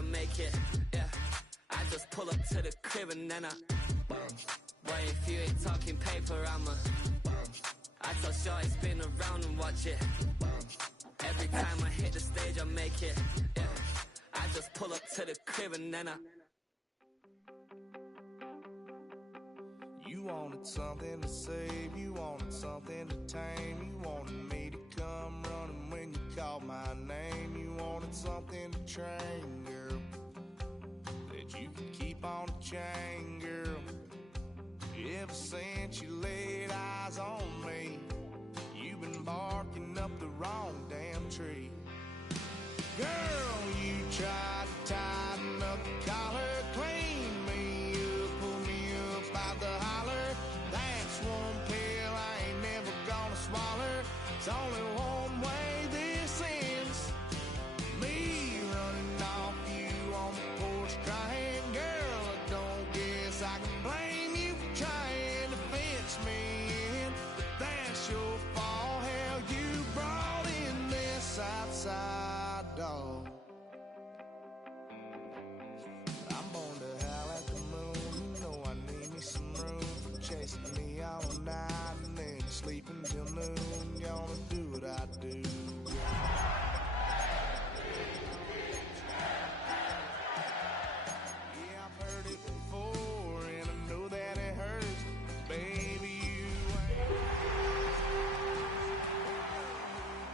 I make it, yeah. I just pull up to the crib and then I boy, if you ain't talking paper, I tell Shorty spin around and watch it. Every time I hit the stage, I make it, yeah. I just pull up to the crib and then I You wanted something to save, you wanted something to tame, you wanted me to come running when you called my name, you wanted something to train, girl, that you could keep on the chain, girl. Ever since you laid eyes on me, you've been barking up the wrong damn tree. Girl, you tried to tighten up the collar, clean me up, pull me up out the holler. That's one pill I ain't never gonna swallow. It's only one way this ends. Me running off you on the porch crying. Girl, I don't guess I can blame you for trying to fence me in, but that's your fault. Hell, you brought in this outside dog. I'm born to howl at the moon. You know I need me some room. Chasing me all night and then sleeping till noon. Gonna do what I do. Yeah, I've heard it before and I know that it hurts. Baby, you ain't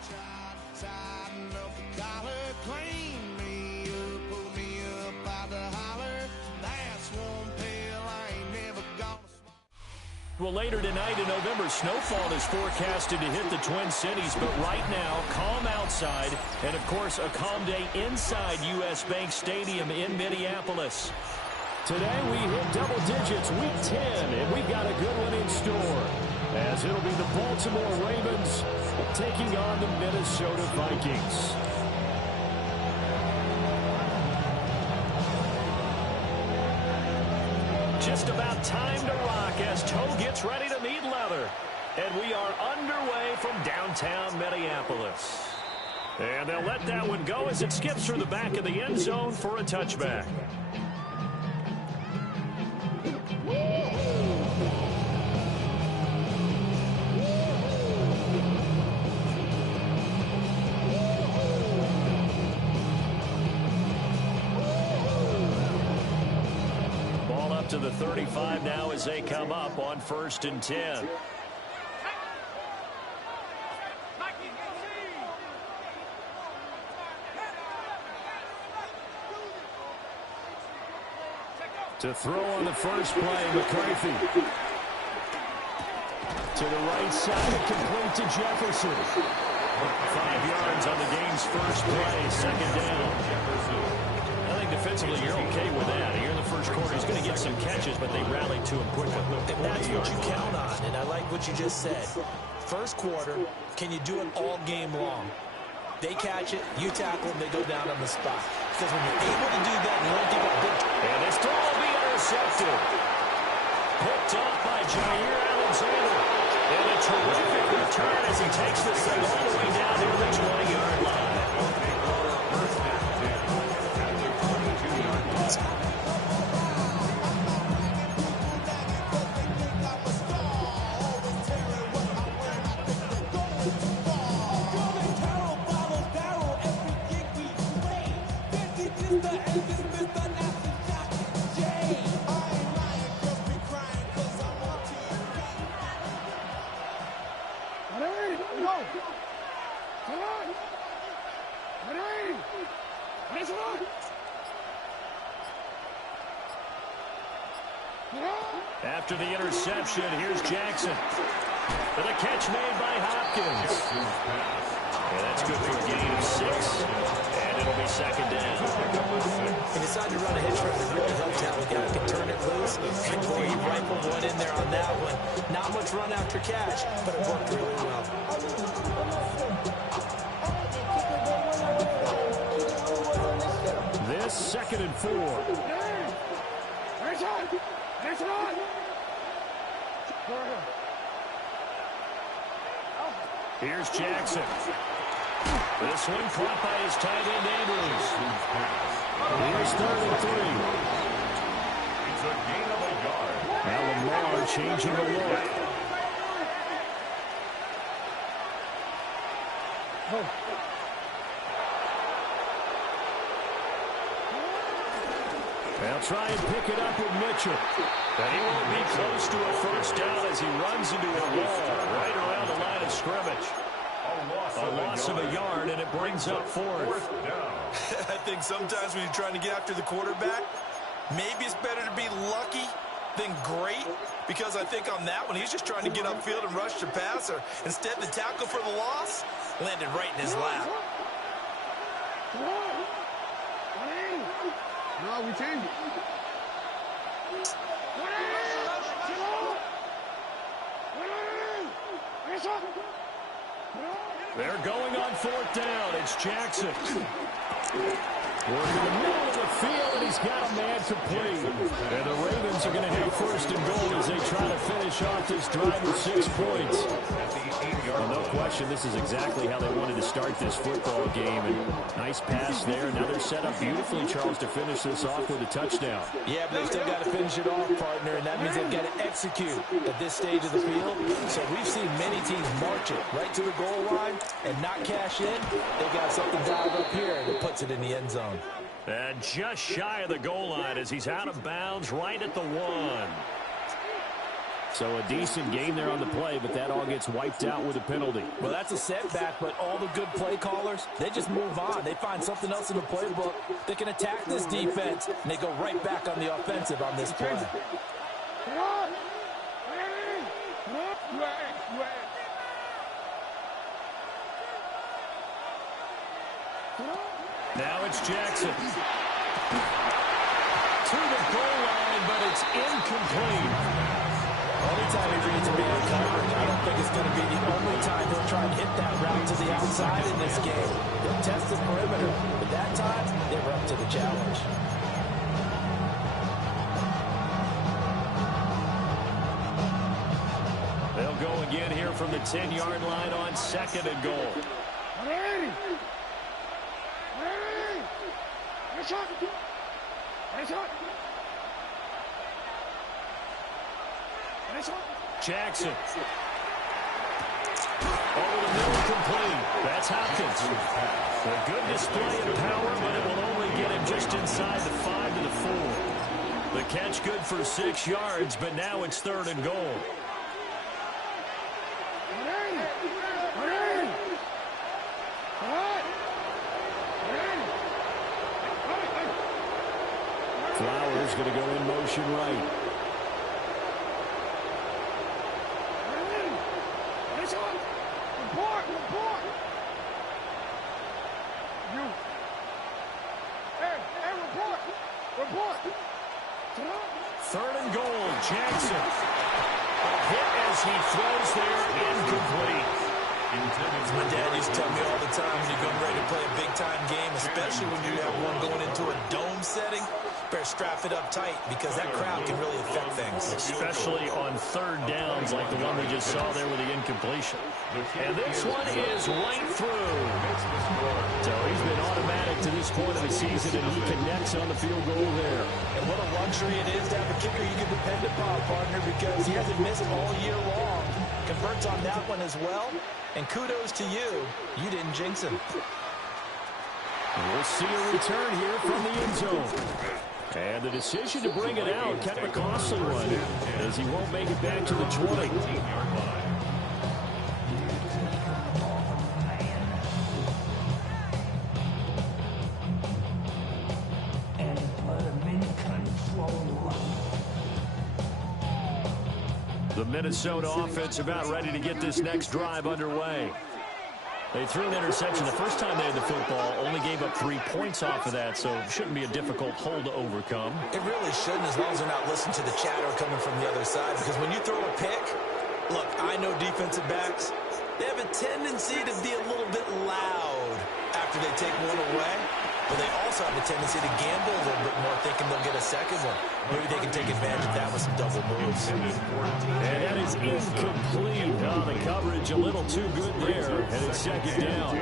tried to tighten up the collar, clean me up, pull me up out the holler. That's one pill I ain't never gonna swallow. Well, later tonight in November, snowfall is forecasted to hit the Twin Cities, but right now, calm outside, and of course, a calm day inside U.S. Bank Stadium in Minneapolis. Today, we hit double digits, week 10, and we've got a good one in store, as it'll be the Baltimore Ravens taking on the Minnesota Vikings. Just about time to rock as Toe gets ready to meet leather. And we are underway from downtown Minneapolis. And they'll let that one go as it skips through the back of the end zone for a touchback. Ball up to the 35 now as they come up on 1st and 10. To throw on the first play, McCarthy. To the right side, complete to Jefferson. 5 yards on the game's first play, second down. I think defensively you're okay with that. Here in the first quarter, he's going to get some catches, but they rallied to him quickly. And that's what you count on, and I like what you just said. First quarter, can you do it all game long? They catch it, you tackle them, they go down on the spot. Because when you're able to do that, you don't give up big. And this throw will be intercepted. Picked off by Jair Alexander. And a terrific return as he takes this thing all the way down to the 20-yard line. After the interception, here's Jackson. And a catch made by Hopkins. And that's good for a gain of 6. And it'll be second down. He decided to run a hitch route that really helped out. The guy could turn it loose. And boy, he rifled one in there on that one. Not much run after catch, but it worked really well. This 2nd and 4. Here's Jackson. This one caught by his tight end, Andrews. Here's is 3rd and 3. It's a gain of a yard. Now Lamar changing the look. They'll try and pick it up with Mitchell. But he won't be close to a first down as he runs into a wall right around the line of scrimmage. A loss of a yard, and it brings up 4th. I think sometimes when you're trying to get after the quarterback, maybe it's better to be lucky than great, because I think on that one, he's just trying to get upfield and rush the passer. Instead, the tackle for the loss landed right in his lap. No, we changed it. They're going on 4th down. It's Jackson. Working the middle of the field, and he's got a man complete. And the Ravens are going to have 1st and goal as they try to finish off this drive with 6 points. Well, no question, this is exactly how they wanted to start this football game. And nice pass there. Now they're set up beautifully, Charles, to finish this off with a touchdown. Yeah, but they still got to finish it off, partner, and that means they've got to execute at this stage of the field. So we've seen many teams march it right to the goal line and not cash in. They got something dialed up here that puts it in the end zone. And just shy of the goal line as he's out of bounds right at the 1. So a decent gain there on the play, but that all gets wiped out with a penalty. Well, that's a setback, but all the good play callers, they just move on. They find something else in the playbook that can attack this defense, and they go right back on the offensive on this play. Now it's Jackson. To the goal line, but it's incomplete. Anytime he reads man coverage, I don't think it's going to be the only time he'll try and hit that route to the outside in this game. They'll test the perimeter, but that time, they were up to the challenge. They'll go again here from the 10-yard line on 2nd and goal. Jackson. Over the middle, complete. That's Hopkins. A good display of power, but it will only get him just inside the 5 to the 4. The catch good for 6 yards, but now it's 3rd and goal. Flowers going to go in motion right. Third and goal, Jackson. A hit as he throws there, incomplete. My dad used to tell me all the time when you're getting ready to play a big-time game, especially when you have one going into a dome setting, better strap it up tight because that crowd can really affect things. Especially on 3rd downs like the one we just saw there with the incompletion. And this one is right through. So he's been automatic to this point of the season, and he connects on the field goal there. And what a luxury it is to have a kicker you can depend upon, partner, because he hasn't missed all year long. Converts on that one as well. And kudos to you. You didn't jinx him. We'll see a return here from the end zone. And the decision to bring it out, kind of a costly one, as he won't make it back to the 20. The Minnesota offense about ready to get this next drive underway. They threw an interception the first time they had the football, only gave up 3 points off of that, so it shouldn't be a difficult hole to overcome. It really shouldn't, as long as they're not listening to the chatter coming from the other side, because when you throw a pick, look, I know defensive backs, they have a tendency to be a little bit loud after they take one away, but they also have a tendency to gamble a little bit more, thinking they'll get a second one. Maybe they can take advantage of that with some double moves. And that is incomplete. Oh, the coverage a little too good there, and it's 2nd down.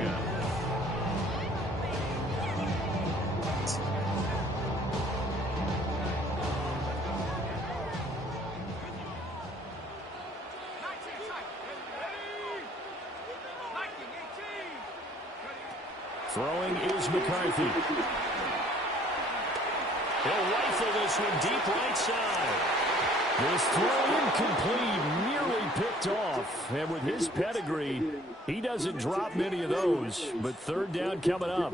Throwing is McCarthy. He'll rifle this one deep right side. This throw incomplete, nearly picked off. And with his pedigree, he doesn't drop many of those. But third down coming up.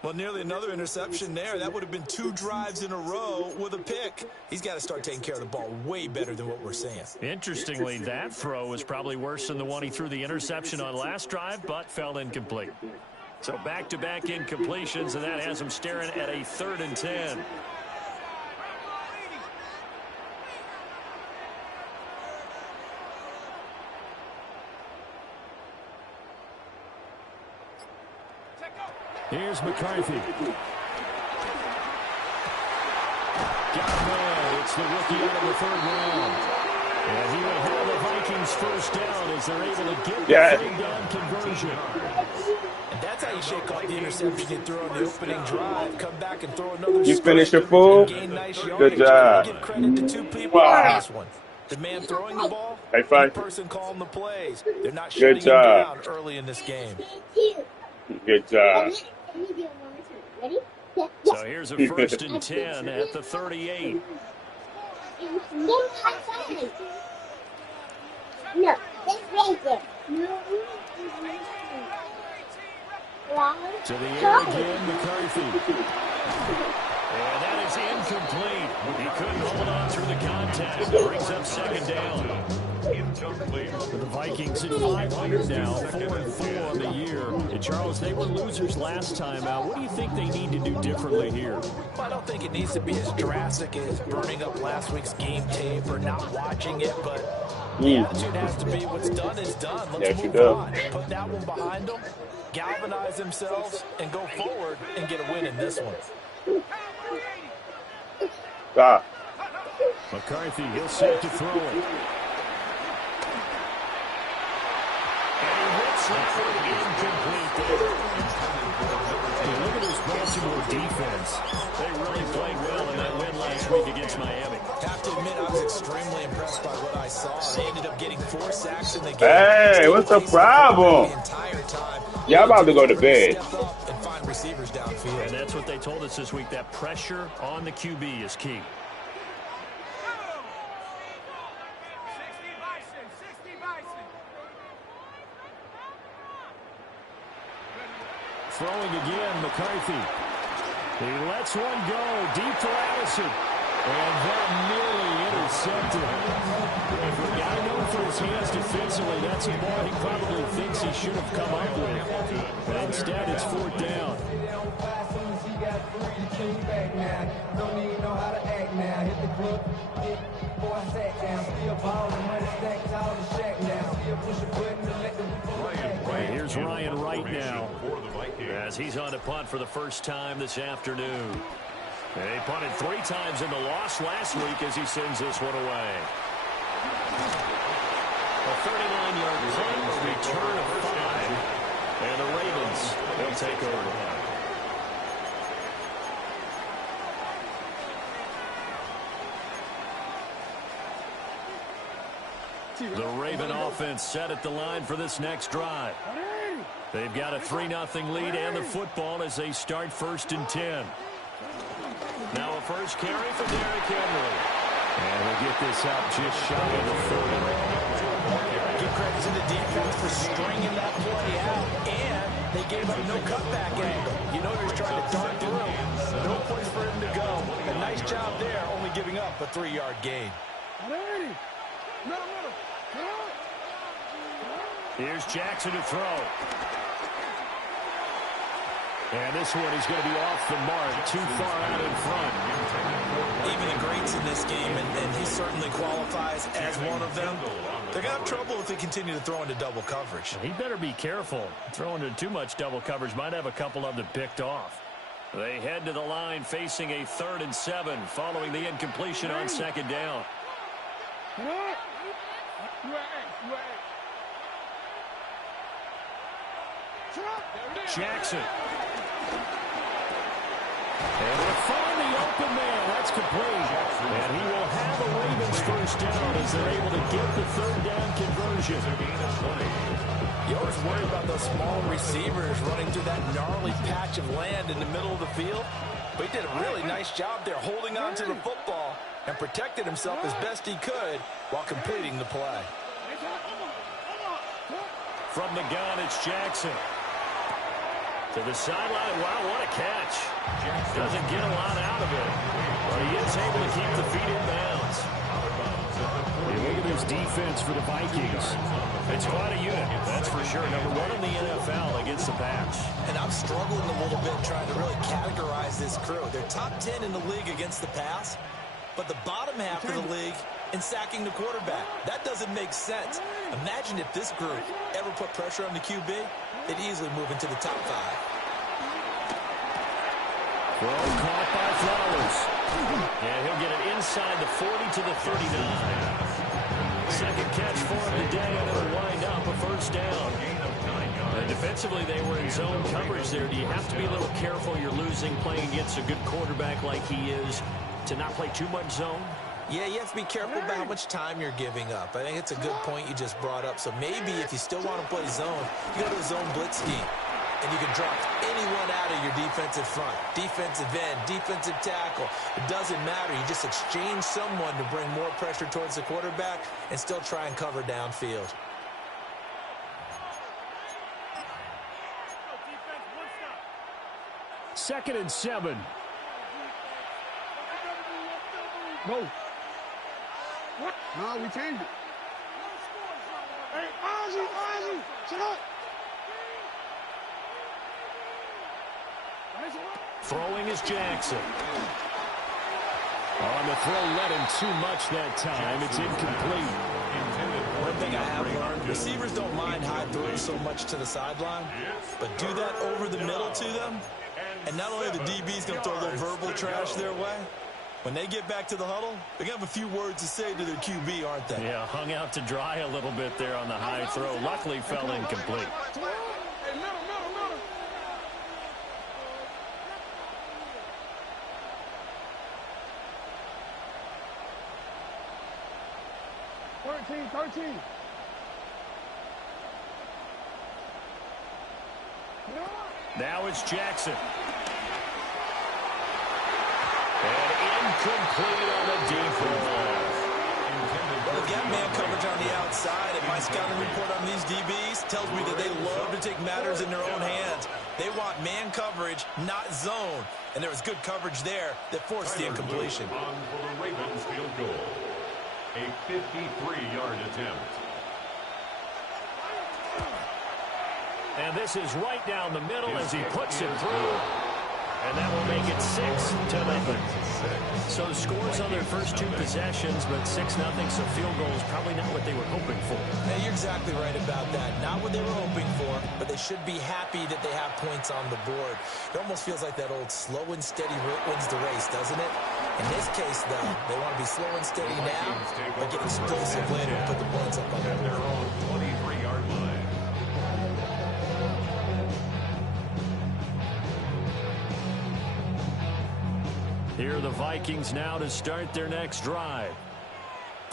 Well, nearly another interception there. That would have been 2 drives in a row with a pick. He's got to start taking care of the ball way better than what we're seeing. Interestingly, that throw was probably worse than the one he threw the interception on last drive, but fell incomplete. So back-to-back incompletions, and that has him staring at a 3rd and 10. Here's McCarthy. Got him there. It's the rookie out of the 3rd round. And he will have the Vikings first down as they're able to get the 3rd-down conversion. And that's how you shake off the interception you threw on the opening drive. Come back and throw another. You finished your fool? Nice. Good job. Give credit to 2 people on this one. The man throwing the ball, the person calling the plays. They're not shutting him down early in this game. Good job. So here's a 1st and 10 at the 38. No, that's right there. No. To the air again, McCarthy. And that is incomplete. He couldn't hold on through the contact. Brings up 2nd down. For the Vikings at 500 now, 4-4 on the year. And Charles, they were losers last time out. What do you think they need to do differently here? Well, I don't think it needs to be as drastic as burning up last week's game tape or not watching it, but the attitude has to be what's done is done. Let's move on. Put that one behind them, galvanize themselves, and go forward and get a win in this one. McCarthy, he'll set to throw it. Look at this Baltimore defense. They really played well in that win last week against Miami. Have to admit, I was extremely impressed by what I saw. They ended up getting 4 sacks in the game. Hey, what's the problem? Y'all about to go to bed. And find receivers downfield. And that's what they told us this week. That pressure on the QB is key. Throwing again, McCarthy. He lets one go deep for Allison. And that nearly intercepted. And for a guy known for his hands defensively, that's a ball he probably thinks he should have come up with. But instead, it's 4th down. Here's Ryan Wright now, as he's on to punt for the first time this afternoon. They punted 3 times in the loss last week as he sends this one away. A 39-yard punt, a return of 5, and the Ravens will take over. The Raven offense set at the line for this next drive. They've got a 3-0 lead and the football as they start 1st and 10. Now a first carry for Derrick Henry. And we'll get this up just shy of the 40. Give credit to the defense for stringing that play out, and they gave up no cutback angle. You know he was trying to dart through. No place for him to go. A nice job there, only giving up a 3-yard gain. Here's Jackson to throw. And this one is going to be off the mark, too far out in front. Even the greats in this game, and he certainly qualifies as one of them, they're going to have trouble if they continue to throw into double coverage. He better be careful. Throwing into too much double coverage might have a couple of them picked off. They head to the line facing a 3rd and 7 following the incompletion on 2nd down. Jackson. And will find the open man. That's complete. And he will have a Ravens first down as they're able to get the third down conversion. You always worry about those small receivers running through that gnarly patch of land in the middle of the field. But he did a really nice job there holding on to the football and protected himself as best he could while completing the play. From the gun, it's Jackson. To the sideline. Wow, what a catch. Doesn't get a lot out of it. But he is able to keep the feet in bounds. Hey, look at this defense for the Vikings. It's quite a unit, that's for sure. Number one in the NFL against the pass. And I'm struggling a little bit trying to really categorize this crew. They're top 10 in the league against the pass, but the bottom half of the league in sacking the quarterback. That doesn't make sense. Imagine if this group ever put pressure on the QB, they'd easily move into the top 5. Throw caught by Flowers. And he'll get it inside the 40 to the 39. Second catch for him today, and it'll wind up a first down. And defensively, they were in zone coverage there. Do you have to be a little careful? You're losing playing against a good quarterback like he is to not play too much zone? Yeah, you have to be careful about how much time you're giving up. I think it's a good point you just brought up. So maybe if you still want to play zone, you go to a zone blitz scheme. And you can drop anyone out of your defensive front. Defensive end, defensive tackle. It doesn't matter. You just exchange someone to bring more pressure towards the quarterback and still try and cover downfield. Second and 7. No. What? No, we changed it. Hey, Ozzy, shut up. Throwing is Jackson. On the throw, let him too much that time. It's incomplete. One thing I have learned, receivers don't mind high throws so much to the sideline, but do that over the middle to them, and not only are the DBs going to throw a little verbal trash their way, when they get back to the huddle, they're going to have a few words to say to their QB, aren't they? Yeah, hung out to dry a little bit there on the high throw. Luckily fell incomplete. Now it's Jackson. And incomplete on a deep ball. Well, they've got man coverage on the outside, and my scouting report on these DBs tells me that they love to take matters in their own hands. They want man coverage, not zone. And there was good coverage there that forced the incompletion. On for the Ravens field goal. A 53-yard attempt. And this is right down the middle as he puts it through. And that will make it 6-0. So scores on their first 2 possessions, but 6-0, so field goal is probably not what they were hoping for. Now, you're exactly right about that. Not what they were hoping for, but they should be happy that they have points on the board. It almost feels like that old slow and steady wins the race, doesn't it? In this case, though, they want to be slow and steady now, but get explosive later and put the points up on their own 23-yard line. Here are the Vikings now to start their next drive.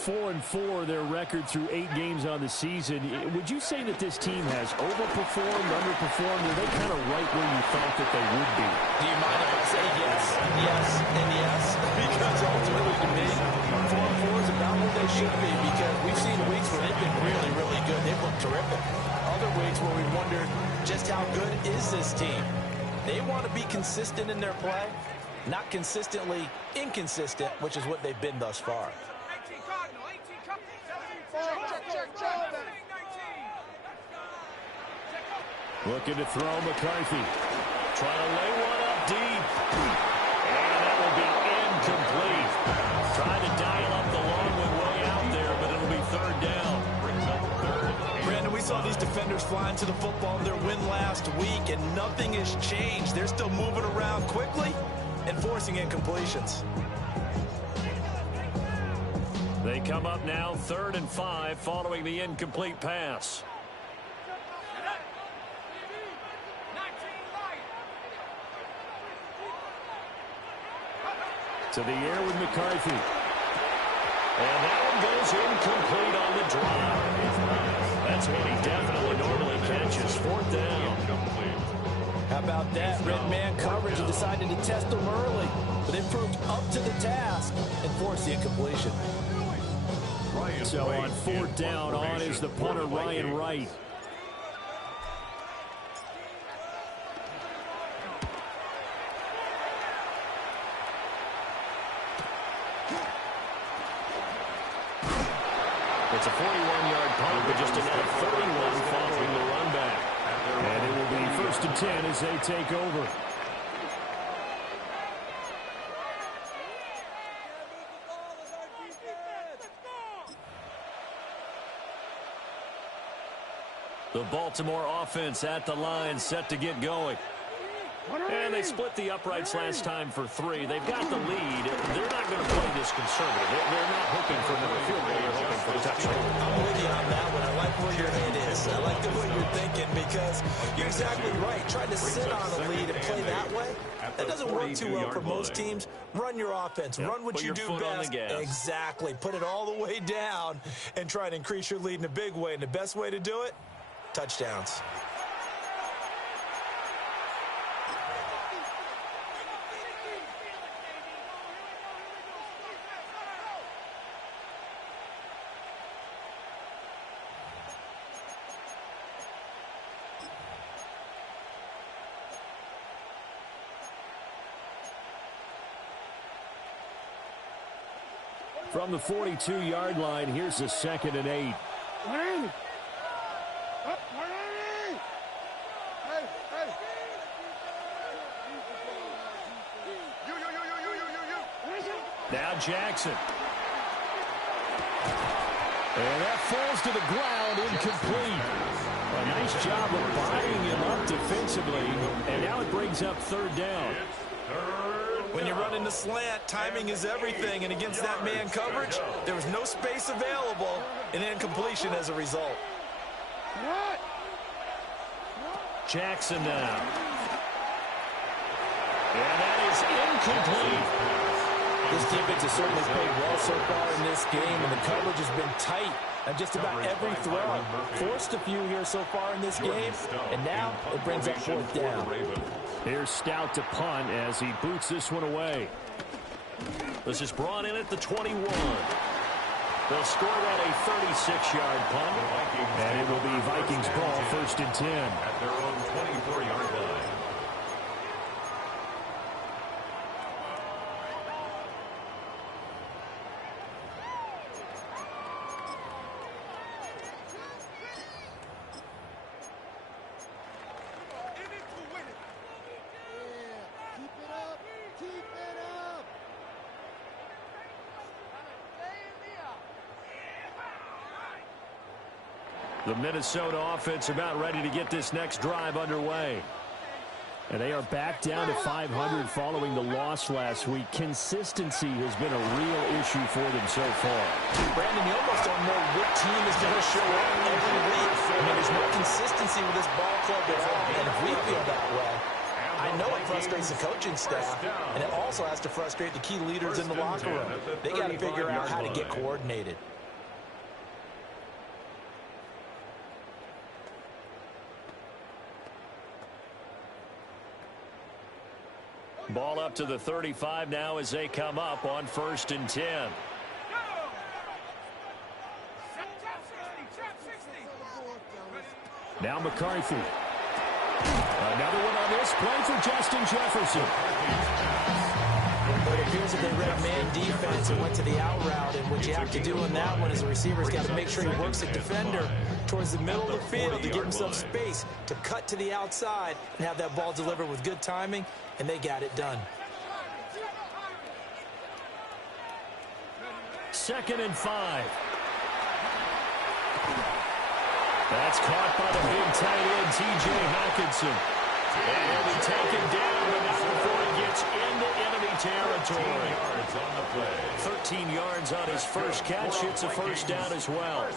4-4, their record through 8 games on the season. Would you say that this team has overperformed, underperformed? Are they kind of right where you thought that they would be? Do you mind if I say yes, yes, and yes? Because ultimately, to me, 4-4 is about what they should be, because we've seen weeks where they've been really, really good. They've looked terrific. Other weeks where we wondered just how good is this team. They want to be consistent in their play, not consistently inconsistent, which is what they've been thus far. Looking to throw McCarthy. Trying to lay one up deep. And that will be incomplete. Trying to dial up the long one way out there, but it'll be third down. Brandon, we saw these defenders flying to the football in their win last week, and nothing has changed. They're still moving around quickly and forcing incompletions. They come up now 3rd and 5 following the incomplete pass. To the air with McCarthy. And that one goes incomplete on the drive. That's what he definitely normally catches. 4th down. How about that? Red man coverage and decided to test them early. But they proved up to the task and forced the incompletion. So on 4th down, on is the punter, Ryan Wright. It's a 41-yard punt, but just a net of 31 following the run back. And it will be 1st and 10 as they take over. The Baltimore offense at the line, set to get going. And they split the uprights last time for 3. They've got the lead. They're not going to play this conservative. They're not hoping for another field goal. They're hoping for a touchdown. I'm with you on that one. I like where your head is. I like the way you're thinking because you're exactly right. Trying to sit on a lead and play that way, that doesn't work too well for most teams. Run your offense. Run what you do best. Exactly. Put it all the way down and try to increase your lead in a big way. And the best way to do it, touchdowns. From the 42-yard line, here's the 2nd and 8. Now Jackson. And that falls to the ground, incomplete. A nice job of buying him up defensively. And now it brings up 3rd down. When you're running the slant, timing is everything. And against that man coverage, there was no space available, and incompletion as a result. Jackson now. And that is incomplete. This defense has certainly played well so far in this game, and the coverage has been tight on just about every throw. Forced a few here so far in this game, and now it brings up 4th down. Here's Stout to punt as he boots this one away. This is brought in at the 21. They'll score that a 36-yard punt. And it will be Vikings ball, 1st and 10. At their own 24-yard line. The Minnesota offense about ready to get this next drive underway. And they are back down to 500 following the loss last week. Consistency has been a real issue for them so far. Brandon, you almost don't know what team is going to show up every week. I mean, there's no consistency with this ball club at all. And if we feel that way, I know it frustrates the coaching staff, and it also has to frustrate the key leaders in the locker room. They got to figure out how to get coordinated. Ball up to the 35 now as they come up on 1st and 10. Now McCarthy. Another one on this play for Justin Jefferson. But it appears that they read man defense and went to the out route. And what you have to do in that one is the receiver's got to make sure he works the defender towards the middle of the field to give himself space to cut to the outside and have that ball delivered with good timing, and they got it done. 2nd and 5. That's caught by the big tight end, T.J. Hockenson. And he'll be taken down, but not before he gets into enemy territory. 13 yards on his first catch. It's a 1st down as well.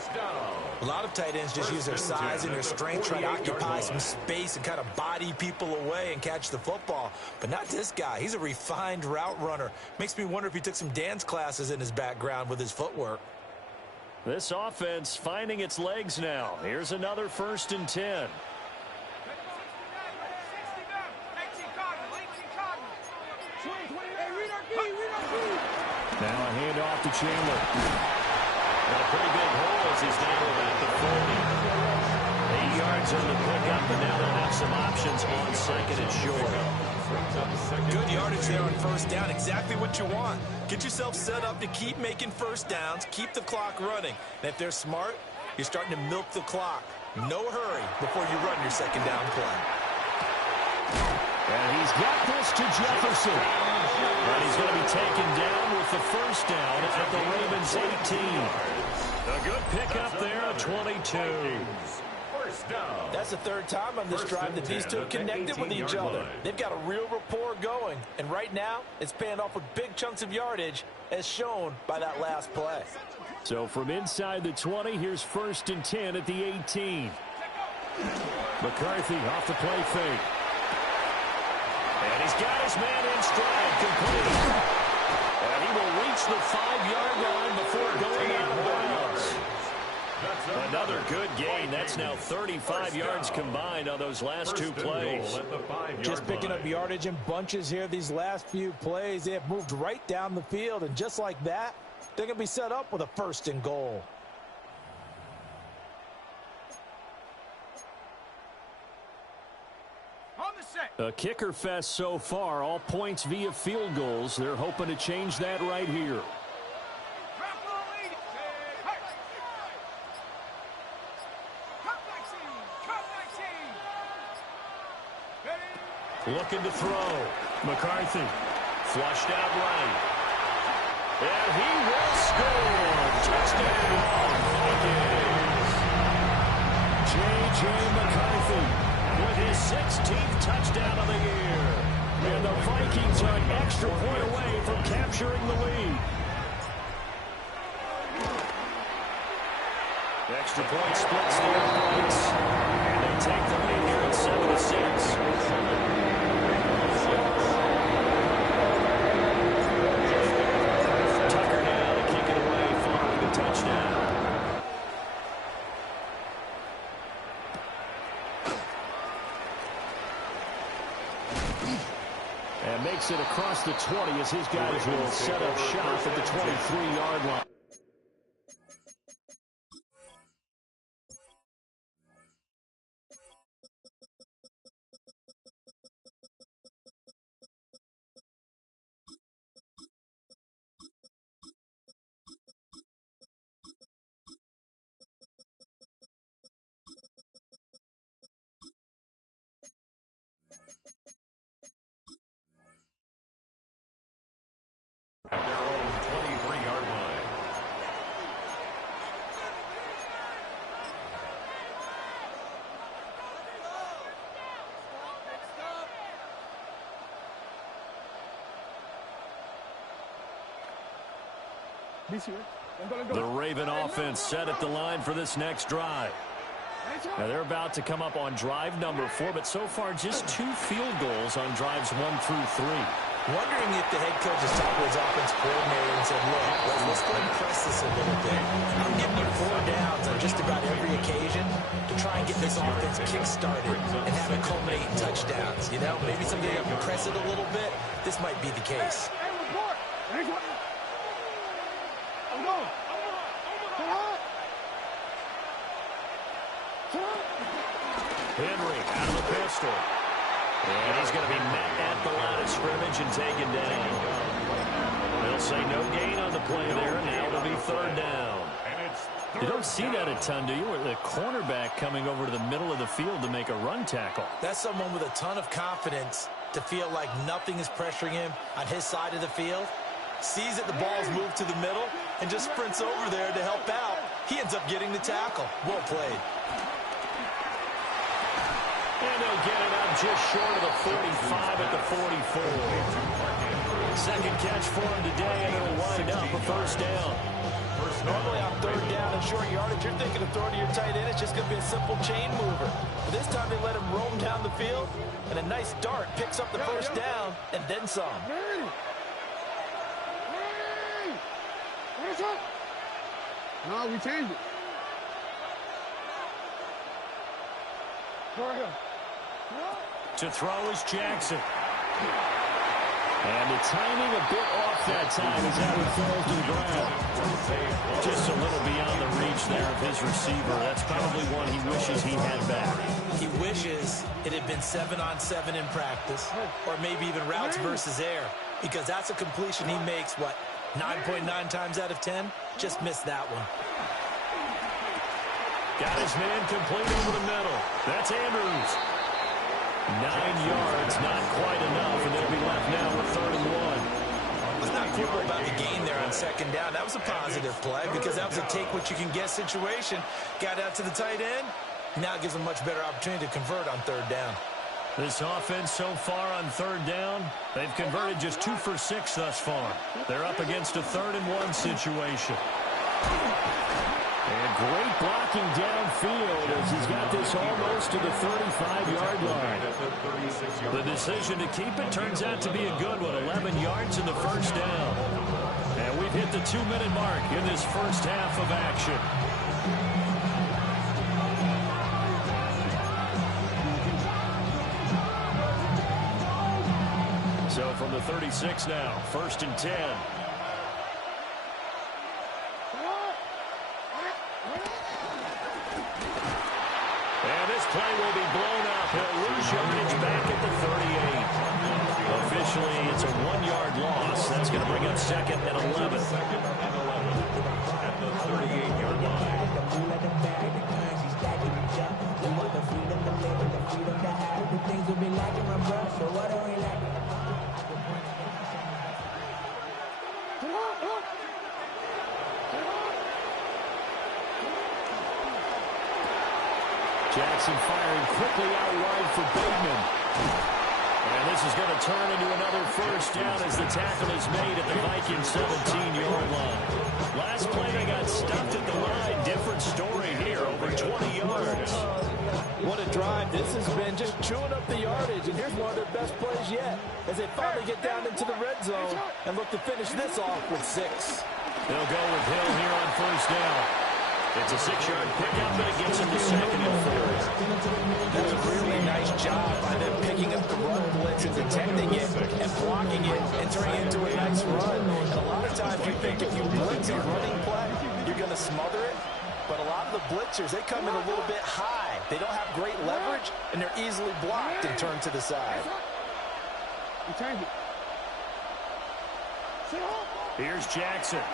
A lot of tight ends just use their size and their strength, try to occupy some space and kind of body people away and catch the football. But not this guy. He's a refined route runner. Makes me wonder if he took some dance classes in his background with his footwork. This offense finding its legs now. Here's another 1st and 10. Now a handoff to Chandler. And a pretty big hole as he's now about the 40. 8 yards on the pickup, and now they'll have some options on 2nd and short. Good yardage there on 1st down. Exactly what you want. Get yourself set up to keep making 1st downs, keep the clock running. And if they're smart, you're starting to milk the clock. No hurry before you run your 2nd down play. And he's got this to Jefferson. And he's going to be taken down with the 1st down at the Ravens 18. A good pickup there at 22. That's the 3rd time on this drive that these two connected with each other. They've got a real rapport going. And right now, it's paying off with big chunks of yardage, as shown by that last play. So from inside the 20, here's 1st and 10 at the 18. McCarthy off the play fake. And he's got his man in stride, complete. And he will reach the 5-yard line before going out of bounds. Another good gain. That's now 35 yards combined on those last 2 plays. Just picking up yardage in bunches here these last few plays. They have moved right down the field, and just like that, they're going to be set up with a 1st and goal. A kicker fest so far, all points via field goals. They're hoping to change that right here. Looking to throw. McCarthy flushed out right. And he will score. Touchdown, Vikings. J.J. McCarthy with his 16th touchdown of the year. And the Vikings are an extra point away from capturing the lead. Extra point splits the points. And they take the lead here at 7-6. Tucker now to kick it away following the touchdown. And makes it across the 20 as his guys will set up shop at the 23-yard line. At their own 23-yard line. The Raven offense set at the line for this next drive. Now they're about to come up on drive number 4, but so far just 2 field goals on drives 1 through 3. Wondering if the head coach has talked to his offense coordinator and said, look, let's go and press this a little bit. I'm giving you 4 downs on just about every occasion to try and get this offense kick-started and have it culminate in touchdowns. You know, maybe someday you can press it a little bit. This might be the case. Henry out of the pistol. And he's going to be met at the line of scrimmage and taken down. They'll say no gain on the play there, and now it'll be 3rd down. You don't see that a ton, do you? Where the cornerback coming over to the middle of the field to make a run tackle. That's someone with a ton of confidence to feel like nothing is pressuring him on his side of the field. Sees that the ball's moved to the middle and just sprints over there to help out. He ends up getting the tackle. Well played. And they'll get it up just short of the 45 at the 44. Second catch for him today, and it'll wind up a 1st down. Normally on third down and short yardage, you're thinking of throwing to your tight end. It's just going to be a simple chain mover. But this time they let him roam down the field, and a nice dart picks up the first down and then some. No, we changed it. To throw is Jackson. And the timing a bit off that time as that one falls to the ground. Just a little beyond the reach there of his receiver. That's probably one he wishes he had back. He wishes it had been 7-on-7 in practice, or maybe even routes versus air, because that's a completion he makes, 9.9 times out of 10? Just missed that one. Got his man complete over the middle. That's Andrews. 9 yards, not quite enough, and they'll be left now with 3rd and 1. Let's not quibble about the gain there on 2nd down. That was a positive play because that was a take-what-you-can-get situation. Got out to the tight end. Now it gives them much better opportunity to convert on 3rd down. This offense so far on 3rd down, they've converted just 2 for 6 thus far. They're up against a 3rd and 1 situation. And great blocking downfield as he's got this almost to the 35-yard line. The decision to keep it turns out to be a good one. 11 yards in the first down. And we've hit the 2-minute mark in this first half of action. So from the 36 now, 1st and 10. Play will be blown up. He'll lose yardage back at the 38. Officially, it's a 1-yard loss. That's going to bring up 2nd and 11. At the 38-yard line. Jackson firing quickly out wide for Bateman. And this is going to turn into another first down as the tackle is made at the Vikings 17-yard line. Last play they got stuffed at the line. Different story here, over 20 yards. What a drive. This has been just chewing up the yardage. And here's one of their best plays yet as they finally get down into the red zone and look to finish this off with 6. They'll go with Hill here on first down. It's a 6-yard pickup, but it gets him to 2nd and 4. That's a really nice job by them picking up the run blitz and detecting it and blocking it and turning it into a nice run. And a lot of times you think if you blitz a running play, you're going to smother it. But a lot of the blitzers, they come in a little bit high. They don't have great leverage, and they're easily blocked and turned to the side. Here's Jackson.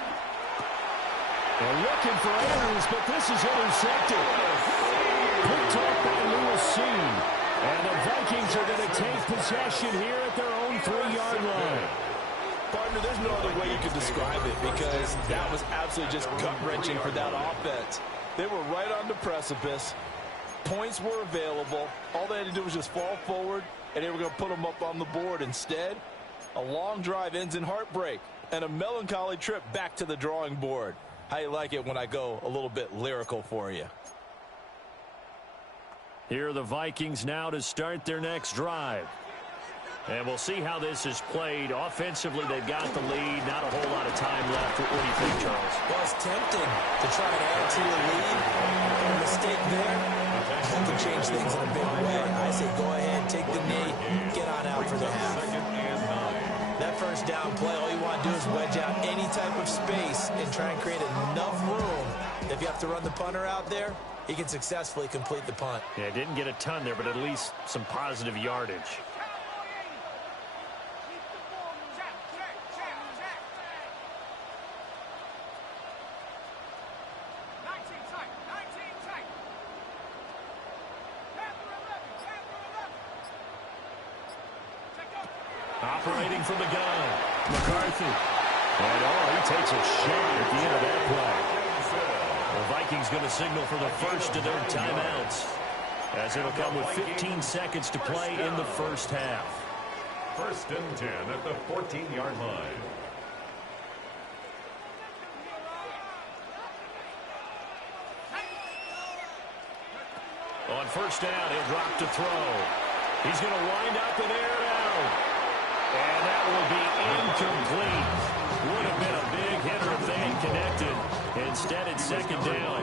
They're looking for Andrews, but this is intercepted. Picked off by Lewis Cine. And the Vikings are going to take possession here at their own 3-yard line. Partner, there's no other way you could describe it because that was absolutely just gut-wrenching for that offense. They were right on the precipice. Points were available. All they had to do was just fall forward, and they were going to put them up on the board. Instead, a long drive ends in heartbreak and a melancholy trip back to the drawing board. How you like it when I go a little bit lyrical for you? Here are the Vikings now to start their next drive. And we'll see how this is played. Offensively, they've got the lead. Not a whole lot of time left. What do you think, Charles? Well, it's tempting to try and add to your lead. A mistake there, that can change things in a big way. I say go ahead, take the knee, get on out for the half. That first down play, all you want to do is wedge out any type of space and try and create enough room. If you have to run the punter out there, he can successfully complete the punt. Yeah, didn't get a ton there, but at least some positive yardage. Operating from the gun, McCarthy. And he takes a shot at the end of that play. The Vikings going to signal for the first of their timeouts, as it'll come with 15 seconds to play in the first half. 1st and 10 at the 14-yard line. On first down, he'll drop to throw. He's going to wind up and air it out. And that will be incomplete. Would have been a big hitter if they had connected. Instead, it's second down.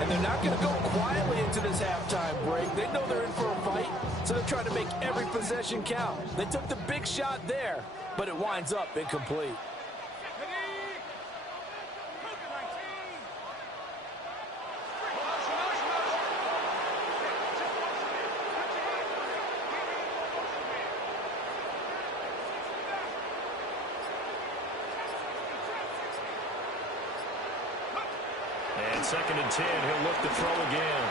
And they're not going to go quietly into this halftime break. They know they're in for a fight, so they're trying to make every possession count. They took the big shot there, but it winds up incomplete. And second and 10, he'll look to throw again.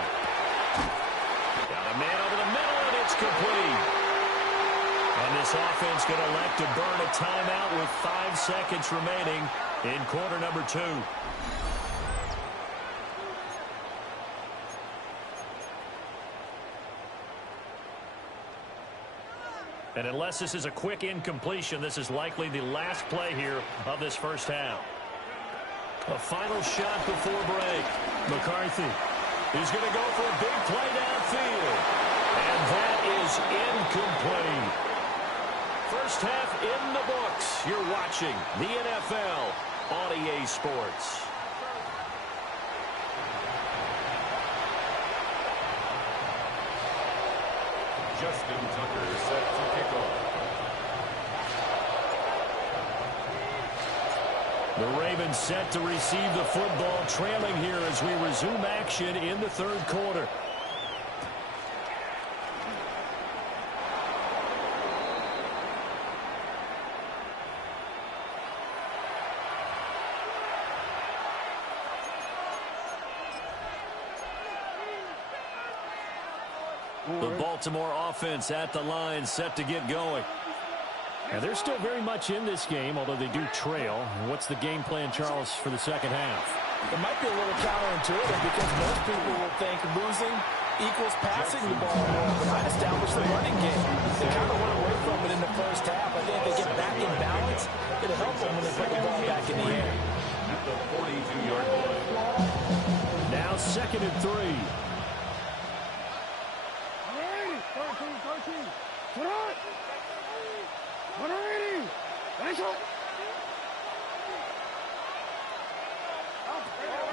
Got a man over the middle, and it's complete. And this offense going to elect to burn a timeout with 5 seconds remaining in quarter number 2. And unless this is a quick incompletion, this is likely the last play here of this first half. A final shot before break. McCarthy. He's going to go for a big play downfield. And that is incomplete. First half in the books. You're watching the NFL on EA Sports. Justin Tucker set to kick off. The Ravens set to receive the football, trailing here as we resume action in the third quarter. The Baltimore offense at the line, set to get going. And they're still very much in this game, although they do trail. What's the game plan, Charles, for the second half? It might be a little counterintuitive because most people will think losing equals passing the ball more, but I'd establish the running game. They kind of went away from it in the first half. I think if they get back in balance, it'll help them when they put the ball back in the air. At the 42-yard line. Now second and 3.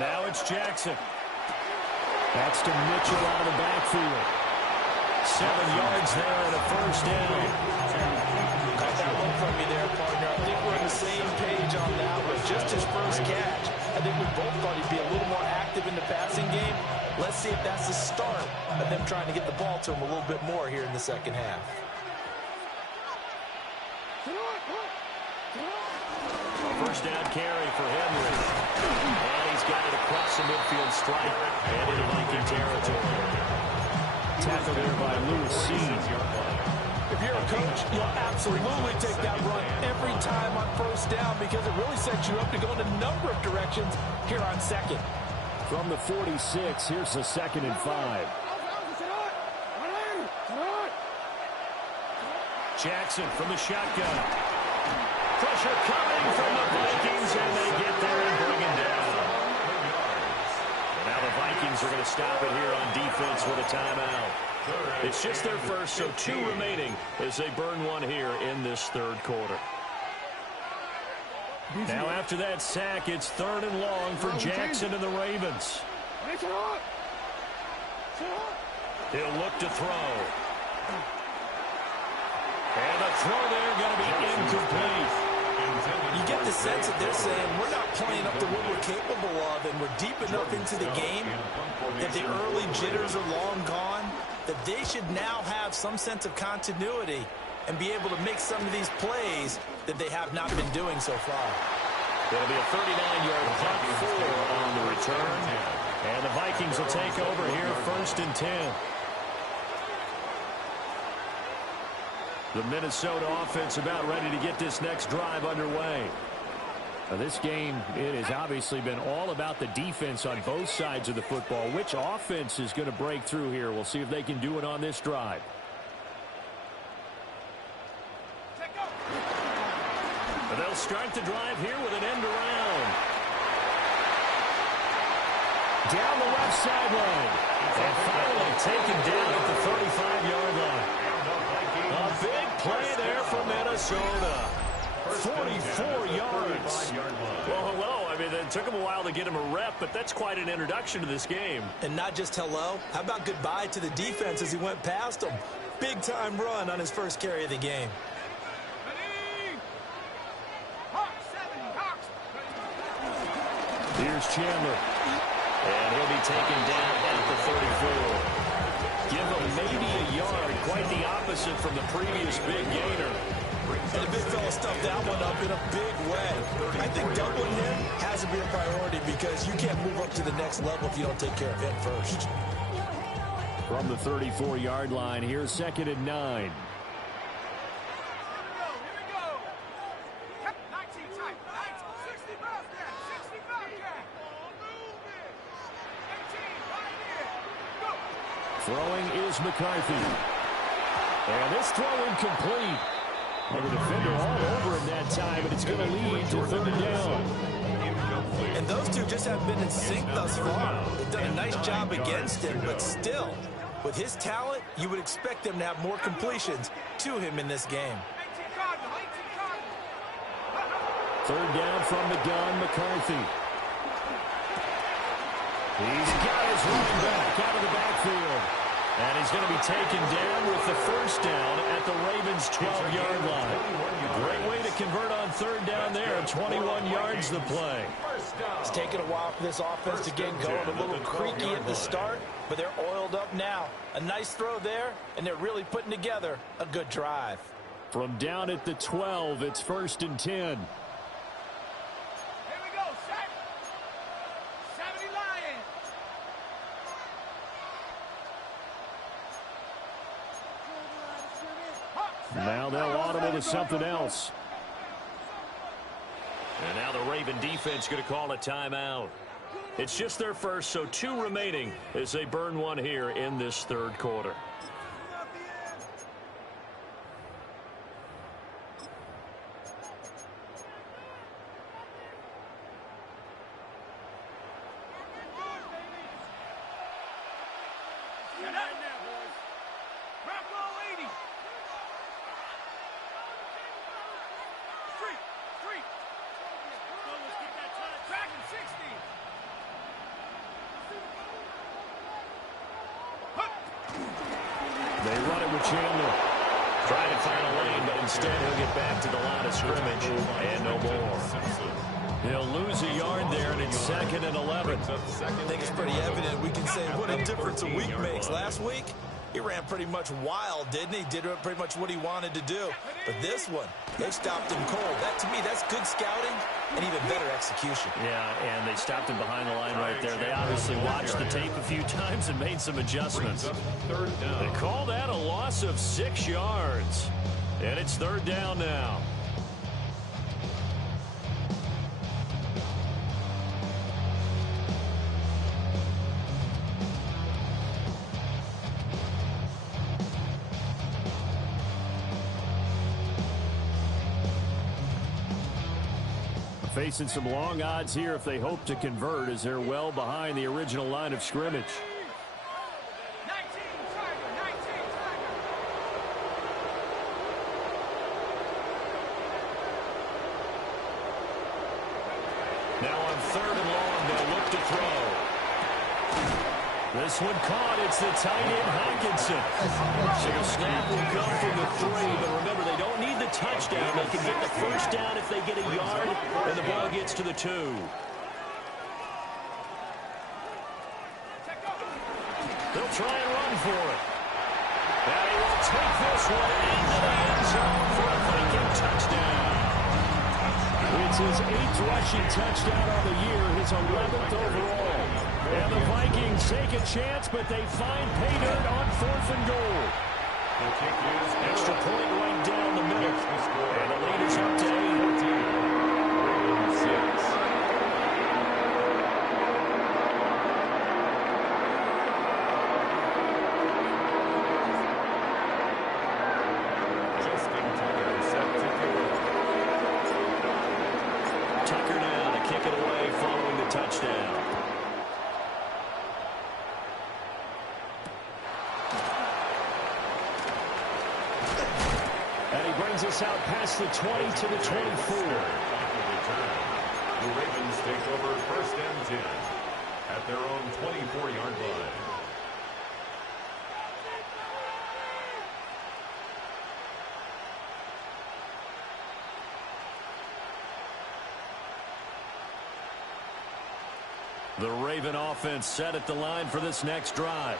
Now it's Jackson. That's to Mitchell out of the backfield. 7 yards there and a first down. Got that one from you there, partner. I think we're on the same page on that one. Just his first catch. I think we both thought he'd be a little more active in the passing game. Let's see if that's the start of them trying to get the ball to him a little bit more here in the second half. First down carry for Henry. And he's got it across the midfield stripe and into Viking territory. Tackled there by Lewis Seed. If you're a coach, you'll absolutely take that run every time on first down because it really sets you up to go in a number of directions here on second. From the 46, here's the second and 5. Jackson from the shotgun. Pressure coming from the Vikings, and they get there and bring him down. And now the Vikings are going to stop it here on defense with a timeout. It's just their first, so 2 remaining as they burn one here in this third quarter. Now after that sack, it's 3rd and long for Jackson and the Ravens. He'll look to throw. And the throw there going to be incomplete. You get the sense that they're saying we're not playing up to what we're capable of, and we're deep enough into the game that the early jitters are long gone, that they should now have some sense of continuity and be able to make some of these plays that they have not been doing so far. It'll be a 39-yard punt, 4 on the return. And the Vikings will take over here, 1st and 10. The Minnesota offense about ready to get this next drive underway. Now this game, it has obviously been all about the defense on both sides of the football. Which offense is going to break through here? We'll see if they can do it on this drive. And they'll start the drive here with an end around. Down the left sideline. And finally taken down at the 35-yard line. A big play there for Minnesota. 44 yards. Well, hello. I mean, it took him a while to get him a rep, but that's quite an introduction to this game. And not just hello. How about goodbye to the defense as he went past him? Big-time run on his first carry of the game. Here's Chandler. And he'll be taken down at the 34. Give him maybe a yard. Quite the opposite from the previous big gainer. And the big fella stuffed that one up in a big way. I think doubling him has to be a priority because you can't move up to the next level if you don't take care of him first. From the 34-yard line, here's 2nd and 9. Throwing is McCarthy. And this throw incomplete. And the defender all over him that time, and it's going to lead to 3rd down. And those two just haven't been in sync thus far. They've done a nice job against him, but still, with his talent, you would expect them to have more completions to him in this game. 3rd down from the gun, McCarthy. He's got his running back out of the backfield. And he's going to be taken down with the 1st down at the Ravens' 12-yard line. Great way to convert on 3rd down there. 21 yards the play. It's taken a while for this offense to get going. A little creaky at the start, but they're oiled up now. A nice throw there, and they're really putting together a good drive. From down at the 12, it's 1st and 10. Now they'll audible to something else. And now the Raven defense going to call a timeout. It's just their first, so 2 remaining as they burn one here in this 3rd quarter. They run it with Chandler. Trying to find a lane, but instead he'll get back to the line of scrimmage. And no more. He'll lose a yard there, and it's 2nd and 11. I think it's pretty evident. We can say what a difference a week makes. Last week, he ran pretty much wild, didn't he? Did pretty much what he wanted to do. But this one, they stopped him cold. That, to me, that's good scouting and even better execution. Yeah, and they stopped him behind the line right there. They obviously watched the tape a few times and made some adjustments. They call that a loss of 6 yards. And it's 3rd down now. Facing some long odds here if they hope to convert, as they're well behind the original line of scrimmage. Now on 3rd and long, they'll look to throw. This one caught. It's the tight end, Hockenson. So the snap will come from the 3, but remember, they don't need the touchdown. They can get the 1st down if they get a yard, and the ball gets to the 2. They'll try and run for it. And he will take this one into the end zone for a Viking touchdown. It's his 8th rushing touchdown on the year, his 11th overall. And the Vikings take a chance, but they find pay dirt on 4th and goal. Extra point right down the middle. And the lead is up to 8. Tucker now to kick it away following the touchdown. pass out past the 20 to the 24. The Ravens take over first and 10 at their own 24-yard line. The Raven offense set at the line for this next drive.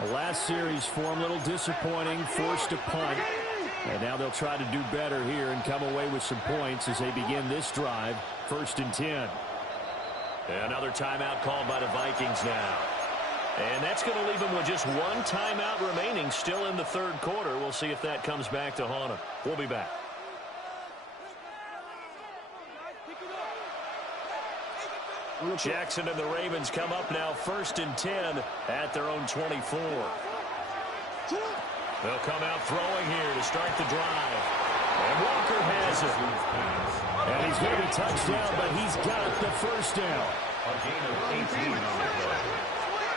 The last series for them a little disappointing, forced a punt. And now they'll try to do better here and come away with some points as they begin this drive, first and 10. Another timeout called by the Vikings now. And that's going to leave them with just one timeout remaining still in the third quarter. We'll see if that comes back to haunt them. We'll be back. Jackson and the Ravens come up now first and 10 at their own 24. They'll come out throwing here to start the drive. And Walker has it. And he's going to be touched down, but he's got the first down. A gain of 18 on the play.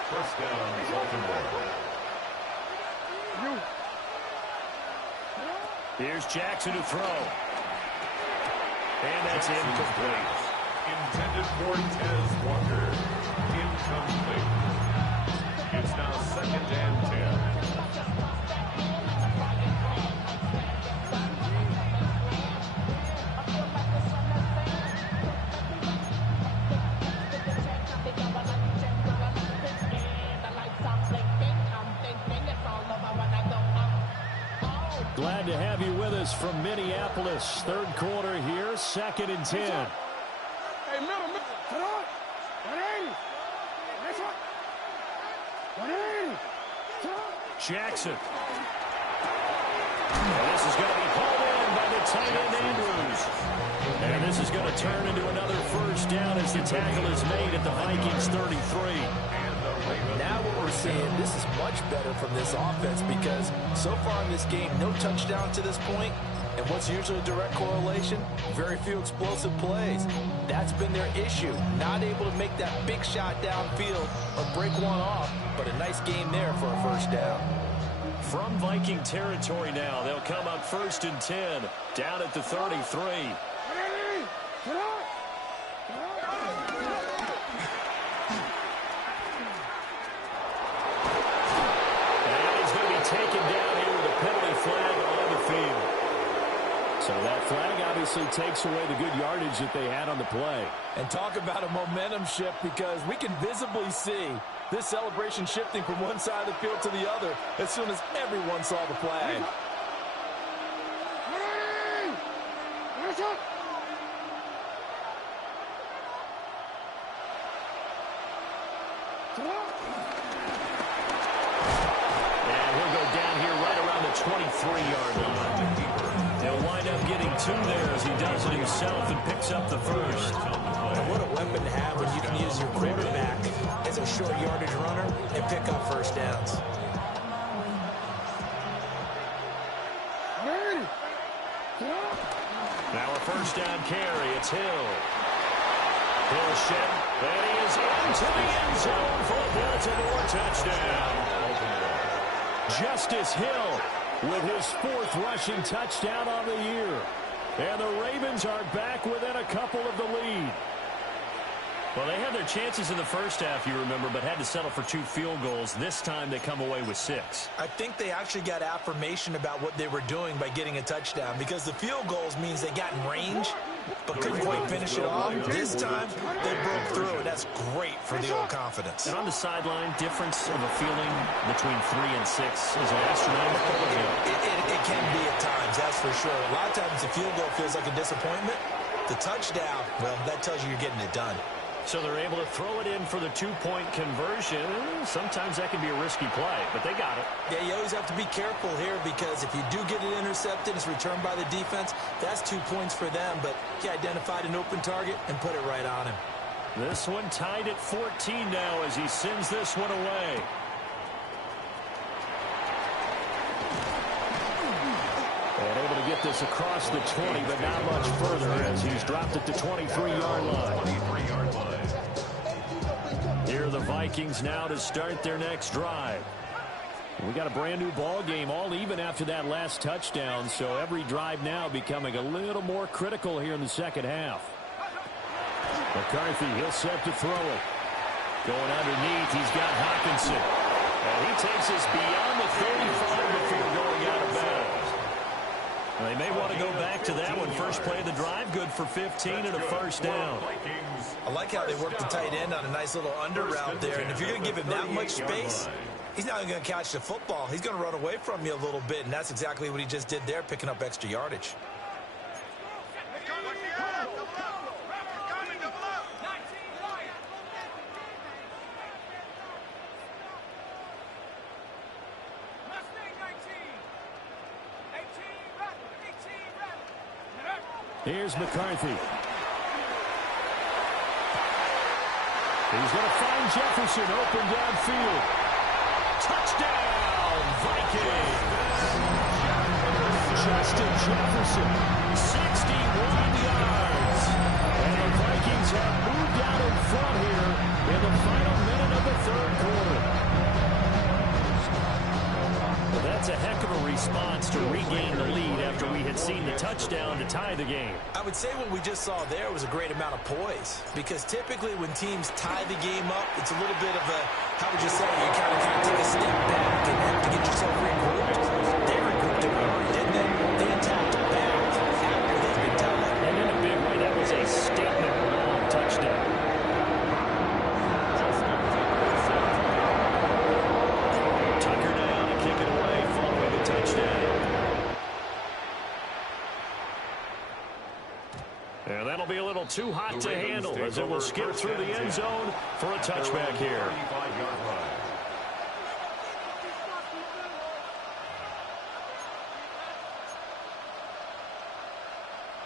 First down, Baltimore. Here's Jackson to throw. And that's incomplete. Intended for Tez Walker. Incomplete. It's now second and 10. Glad to have you with us from Minneapolis. Third quarter here, second and 10. Hey, middle. Come on. 180. Next one. 180. Jackson. And this is going to be pulled in by the tight end Andrews. And this is going to turn into another first down as the tackle is made at the Vikings 33. Now what we're seeing, this is much better from this offense because so far in this game, no touchdown to this point. And what's usually a direct correlation? Very few explosive plays. That's been their issue. Not able to make that big shot downfield or break one off, but a nice game there for a first down. From Viking territory now, they'll come up first and 10, down at the 33. Taken down here with a penalty flag on the field. So that flag obviously takes away the good yardage that they had on the play. And talk about a momentum shift because we can visibly see this celebration shifting from one side of the field to the other as soon as everyone saw the flag. And he'll go down here right around the 23-yard line. He'll wind up getting two there as he does it himself and picks up the first. And what a weapon to have when you can use your quarterback as a short yardage runner and pick up first downs. Now a first down carry. It's Hill. Hill shed, and he is into the end zone for a Baltimore touchdown. Justice Hill with his fourth rushing touchdown on the year. And the Ravens are back within a couple of the lead. Well, they had their chances in the first half, you remember, but had to settle for 2 field goals. This time they come away with 6. I think they actually got affirmation about what they were doing by getting a touchdown because the field goals means they got in range but couldn't quite finish it off. This time they broke through, and that's great for the old confidence. And on the sideline, difference of a feeling between 3 and 6 is an astronomical. It can be at times, that's for sure. A lot of times the field goal feels like a disappointment. The touchdown, well, that tells you you're getting it done. So they're able to throw it in for the 2-point conversion. Sometimes that can be a risky play, but they got it. Yeah, you always have to be careful here because if you do get it intercepted, it's returned by the defense, that's 2 points for them. But he identified an open target and put it right on him. This one tied at 14 now as he sends this one away. And able to get this across the 20, but not much further as he's dropped it to 23-yard line. Here are the Vikings now to start their next drive. We got a brand new ball game, all even after that last touchdown, so every drive now becoming a little more critical here in the second half. McCarthy, he'll set to throw it. Going underneath, he's got Hockenson. And he takes us beyond the 35 before going out of bounds. They may want to go back to that one. First play of the drive, good for 15 and a first down. I like how they work the tight end on a nice little under route there. And if you're going to give him that much space, he's not even going to catch the football. He's going to run away from you a little bit, and that's exactly what he just did there, picking up extra yardage. Here's McCarthy. He's going to find Jefferson open downfield. Touchdown, Vikings! Justin Jefferson, 61 yards. And the Vikings have moved out in front here in the final minute of the third quarter. Well, that's a heck of a response to regain the lead after we had seen the touchdown to tie the game. I would say what we just saw there was a great amount of poise, because typically when teams tie the game up, it's a little bit of a, how would you say, you kind of take a step back and have to get yourself regrouped. They regrouped it already, didn't they? They attacked back after they've been tied. And in a big way, that was a statement long touchdown. Tucker down to kick it away following the touchdown. And that'll be a little too hot to handle as it will skip through the end zone for a touchback here.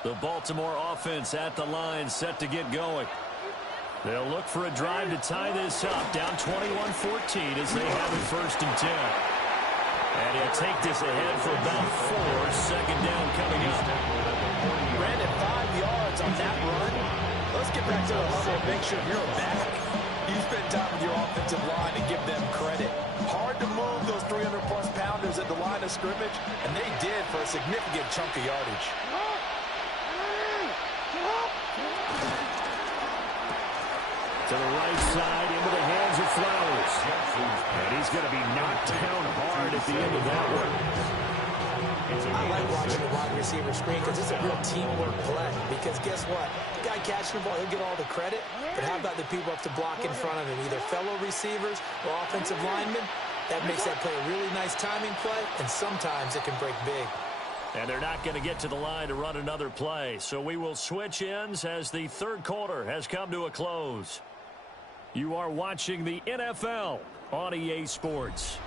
The Baltimore offense at the line, set to get going. They'll look for a drive to tie this up, down 21-14 as they have it 1st and 10. And he'll take this ahead for about 4. Second down coming up. Brandon, 5 yards on that run. Let's get back to the huddle and make sure you're back. You spend time with your offensive line and give them credit. Hard to move those 300-plus pounders at the line of scrimmage, and they did for a significant chunk of yardage. To the right side, into the hands of Flowers. And he's going to be knocked down hard at the end of that one. I like watching the wide receiver screen because it's a real teamwork play. Because guess what? The guy catching the ball, he'll get all the credit. But how about the people up to block in front of him, either fellow receivers or offensive linemen? That makes that play a really nice timing play, and sometimes it can break big. And they're not going to get to the line to run another play. So we will switch ends as the third quarter has come to a close. You are watching the NFL on EA Sports.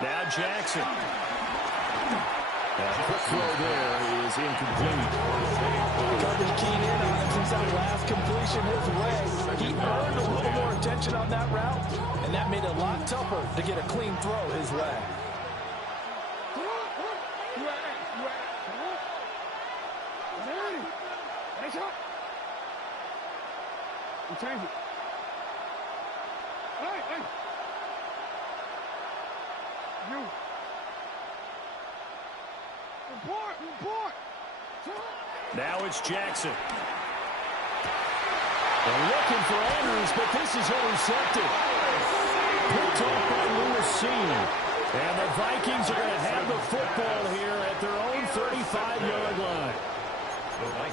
Now Jackson. That quick throw there is incomplete. Coverage keyed in on him since that last completion his way. He earned a little more attention on that route, and that made it a lot tougher to get a clean throw his way. Change it. Hey. You. Report. Now it's Jackson. They're looking for Andrews, but this is intercepted. Picked off by Lewis Cine. And the Vikings are going to have the football here at their own 35-yard line.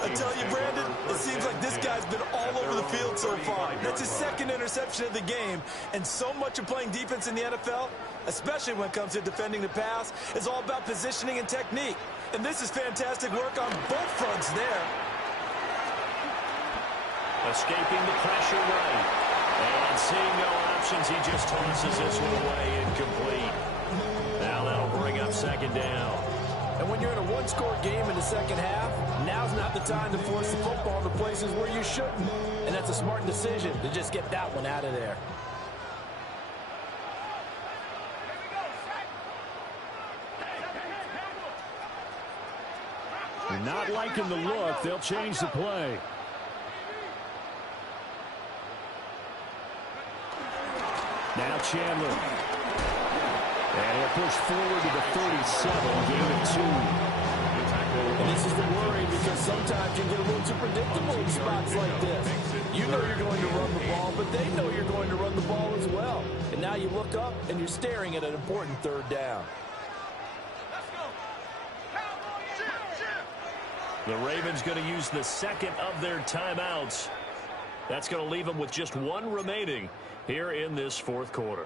I tell you, Brandon, it seems like this guy's been all over the field so far. That's his second interception of the game. And so much of playing defense in the NFL, especially when it comes to defending the pass, is all about positioning and technique. And this is fantastic work on both fronts there. Escaping the pressure right. And seeing no options, he just tosses this one away incomplete. Now that'll bring second down. And when you're in a one-score game in the second half, now's not the time to force the football to places where you shouldn't. And that's a smart decision to just get that one out of there. Not liking the look. They'll change the play. Now Chandler. And he'll push forward to the 37, gain of 2. And this is the worry because sometimes you get a little too predictable in spots like this. You know you're going to run the ball, but they know you're going to run the ball as well. And now you look up and you're staring at an important third down. The Ravens going to use the second of their timeouts. That's going to leave them with just one remaining here in this fourth quarter.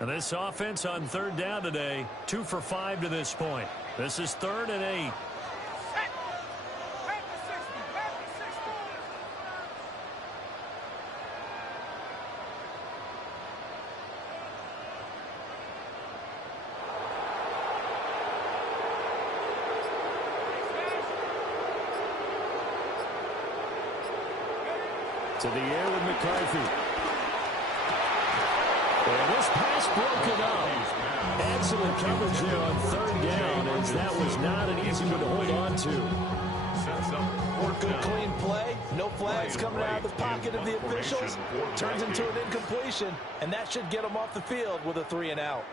And this offense on third down today, 2 for 5 to this point. This is 3rd and 8. To the air with McCarthy. And this pass broken up. Excellent coverage there on third down, as that was not an easy one to hold on to. Good clean play. No flags coming out of the pocket of the officials. Turns into an incompletion, and that should get them off the field with a 3 and out.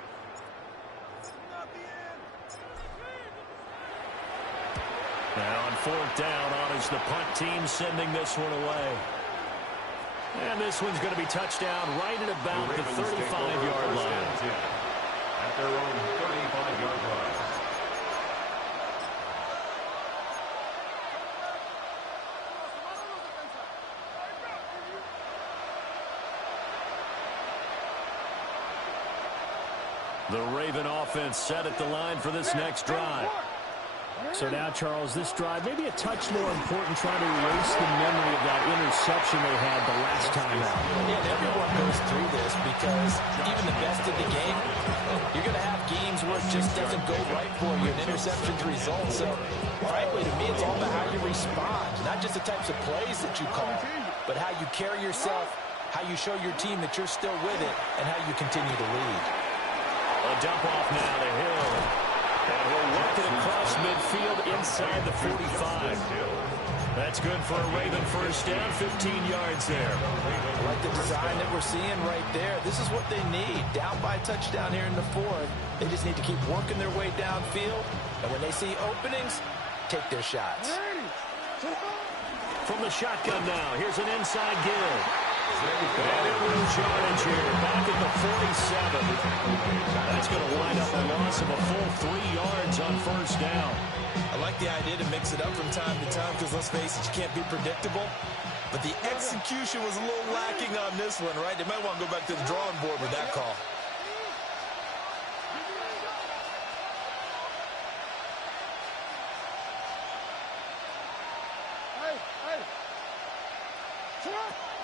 Now on 4th down, on is the punt team sending this one away. And this one's going to be touchdown right at about the 35-yard line. At their own 35-yard line. The Raven offense set at the line for this next drive. So now, Charles, this drive maybe a touch more important, trying to erase the memory of that interception they had the last time out. Yeah, and everyone goes through this because even the best of the game, you're going to have games where it just doesn't go right for you, and interceptions result. So, frankly, to me, it's all about how you respond, not just the types of plays that you call, but how you carry yourself, how you show your team that you're still with it, and how you continue to lead. A dump off now to Hill. And we'll work it across midfield inside the 45. That's good for a Raven first down, 15 yards there. I like the design that we're seeing right there. This is what they need. Down by a touchdown here in the 4th. They just need to keep working their way downfield. And when they see openings, take their shots. From the shotgun now, here's an inside give. And it will charge here, back at the 47. That's going to wind up a loss of a full 3 yards on first down. I like the idea to mix it up from time to time because, let's face it, you can't be predictable. But the execution was a little lacking on this one, right? They might want to go back to the drawing board with that call.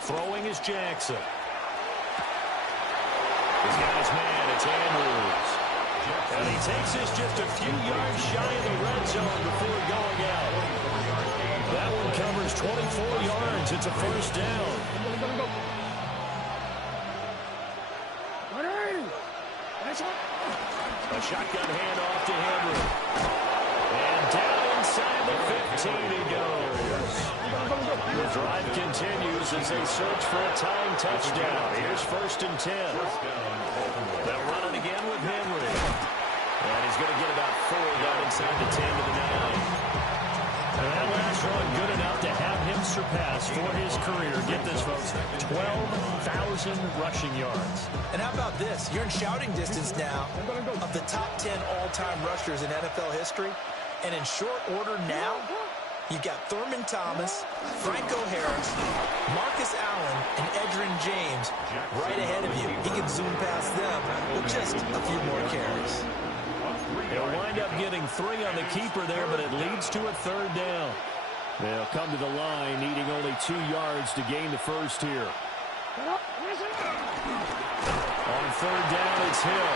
Throwing is Jackson. He's got his man. It's Andrews. And he takes this just a few yards shy of the red zone before going out. That one covers 24 yards. It's a first down. A shotgun handoff to Henry. And down inside the 15 he goes. The drive continues as they search for a tying touchdown. Here's 1st and 10. They'll run it again with Henry. And he's going to get about 4 down inside the 10 to the 9. And that last run good enough to have him surpass for his career. Get this, folks, 12,000 rushing yards. And how about this? You're in shouting distance now of the top 10 all-time rushers in NFL history. And in short order now, you've got Thurman Thomas, Franco Harris, Marcus Allen, and Edgerrin James right ahead of you. He can zoom past them with just a few more carries. He'll wind up getting 3 on the keeper there, but it leads to a 3rd down. They'll come to the line, needing only 2 yards to gain the first here. On third down, it's Hill.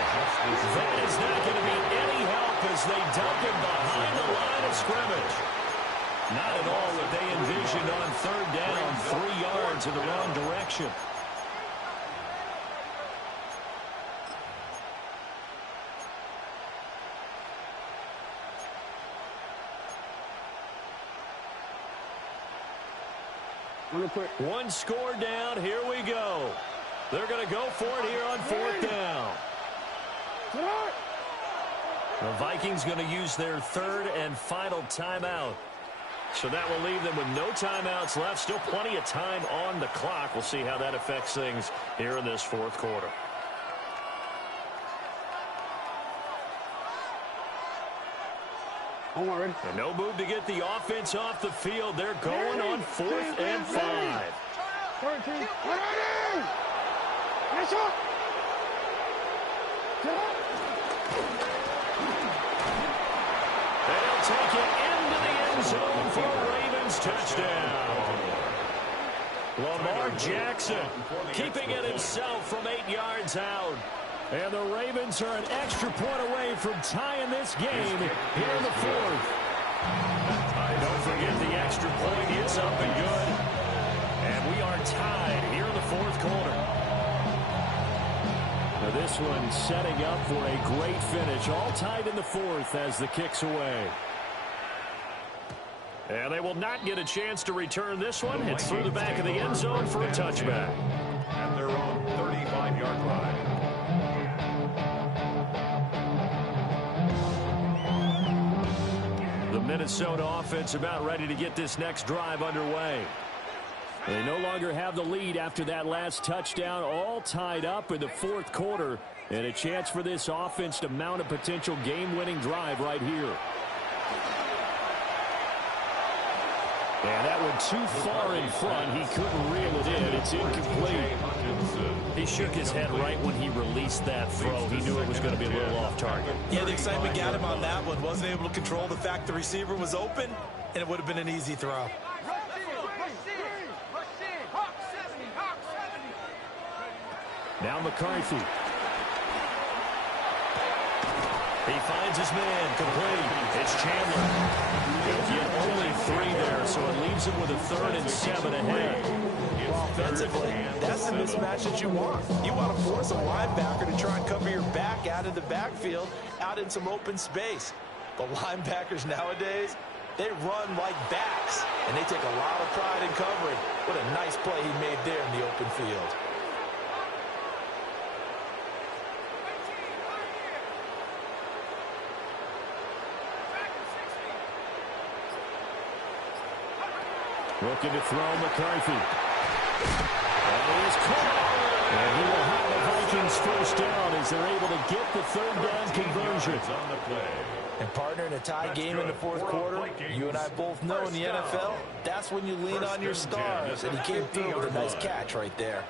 That is not going to be any help as they dump him behind the line of scrimmage. Not at all what they envisioned on third down. 3 yards in the wrong direction. One score down. Here we go. They're going to go for it here on fourth down. The Vikings going to use their third and final timeout. So that will leave them with no timeouts left. Still plenty of time on the clock. We'll see how that affects things here in this fourth quarter. And no move to get the offense off the field. They're going on 4th and 5. They'll take it into the end zone for a Ravens touchdown. Lamar Jackson keeping it himself from 8 yards out. And the Ravens are an extra point away from tying this game here in the fourth. Don't forget the extra point. It's up and good. And we are tied here in the fourth quarter. Now this one setting up for a great finish. All tied in the fourth as the kick's away. And they will not get a chance to return this one. It's through the back of the end zone for a touchback. At their own 35-yard line. The Minnesota offense about ready to get this next drive underway. They no longer have the lead after that last touchdown, all tied up in the fourth quarter, and a chance for this offense to mount a potential game-winning drive right here. And that one too far in front. He couldn't reel it in. It's incomplete. He shook his head right when he released that throw. He knew it was going to be a little off target. Yeah, the excitement got him on that one. Wasn't able to control the fact the receiver was open, and it would have been an easy throw. Now McCarthy. He finds his man, complete. It's Chandler. He'll get only 3 there, so it leaves him with a 3rd and 7 ahead. Offensively, that's the mismatch that you want. You want to force a linebacker to try and cover your back out of the backfield, out in some open space. But linebackers nowadays, they run like backs, and they take a lot of pride in covering. What a nice play he made there in the open field. Looking to throw McCarthy. And he is caught. And he will have the Vikings first down as they're able to get the 3rd down conversion. On the play. And partner, in a tie game in the fourth quarter, you and I both know in the NFL, that's when you lean on your stars. And he came through with a nice catch right there.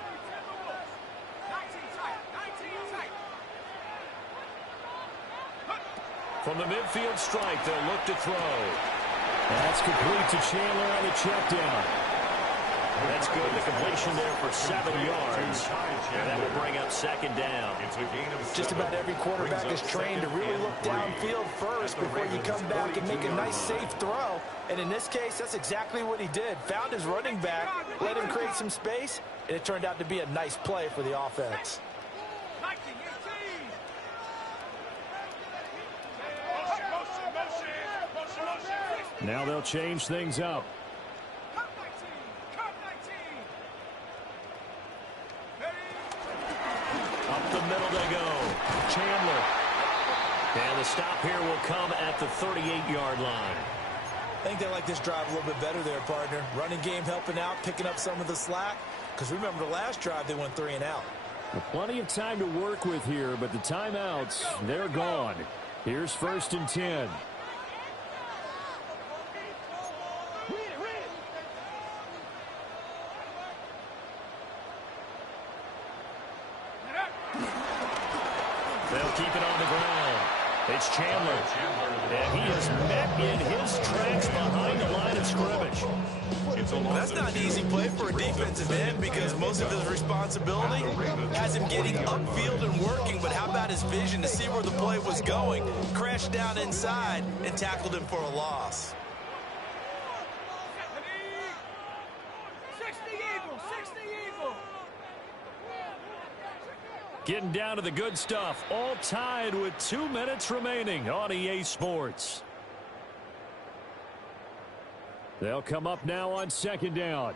From the midfield strike, they'll look to throw. That's complete to Chandler on the check down. That's good. The completion there for 7 yards. And that will bring up 2nd down. Just about every quarterback is trained to really look downfield first before you come back and make a nice, safe throw. And in this case, that's exactly what he did. Found his running back, let him create some space, and it turned out to be a nice play for the offense. Now they'll change things up. Up the middle they go. Chandler. And the stop here will come at the 38-yard line. I think they like this drive a little bit better there, partner. Running game helping out, picking up some of the slack. Because remember the last drive, they went 3 and out. Well, plenty of time to work with here, but the timeouts, they're gone. Here's 1st and 10. They'll keep it on the ground. It's Chandler. And he is met in his tracks behind the line of scrimmage. That's not an easy play for a defensive end because most of his responsibility has him getting upfield and working, but how about his vision to see where the play was going? Crashed down inside and tackled him for a loss. 60 Eagle, 60 Eagle. Getting down to the good stuff. All tied with 2 minutes remaining on EA Sports. They'll come up now on second down.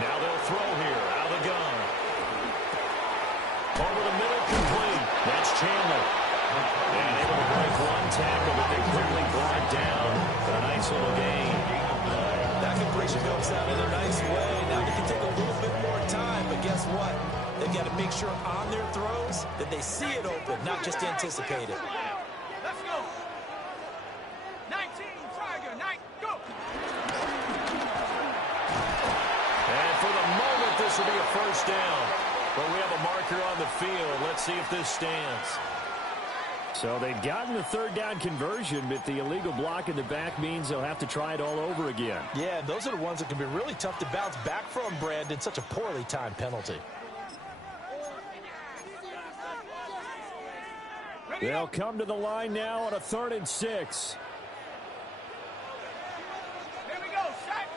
Now they'll throw here out of the gun. Over the middle, complete. That's Chandler. And able to break one tackle, but they quickly brought down for a nice little gain. That completion comes out in a nice way. Now they can take a little bit more time, but guess what? They've got to make sure on their throws that they see it open, not just anticipate it. Let's go. 19, Tiger, 9, go. And for the moment, this will be a first down. But we have a marker on the field. Let's see if this stands. So they've gotten the third down conversion, but the illegal block in the back means they'll have to try it all over again. Yeah, those are the ones that can be really tough to bounce back from, Brandon. Such a poorly timed penalty. They'll come to the line now on a 3rd and 6. Here we go, set.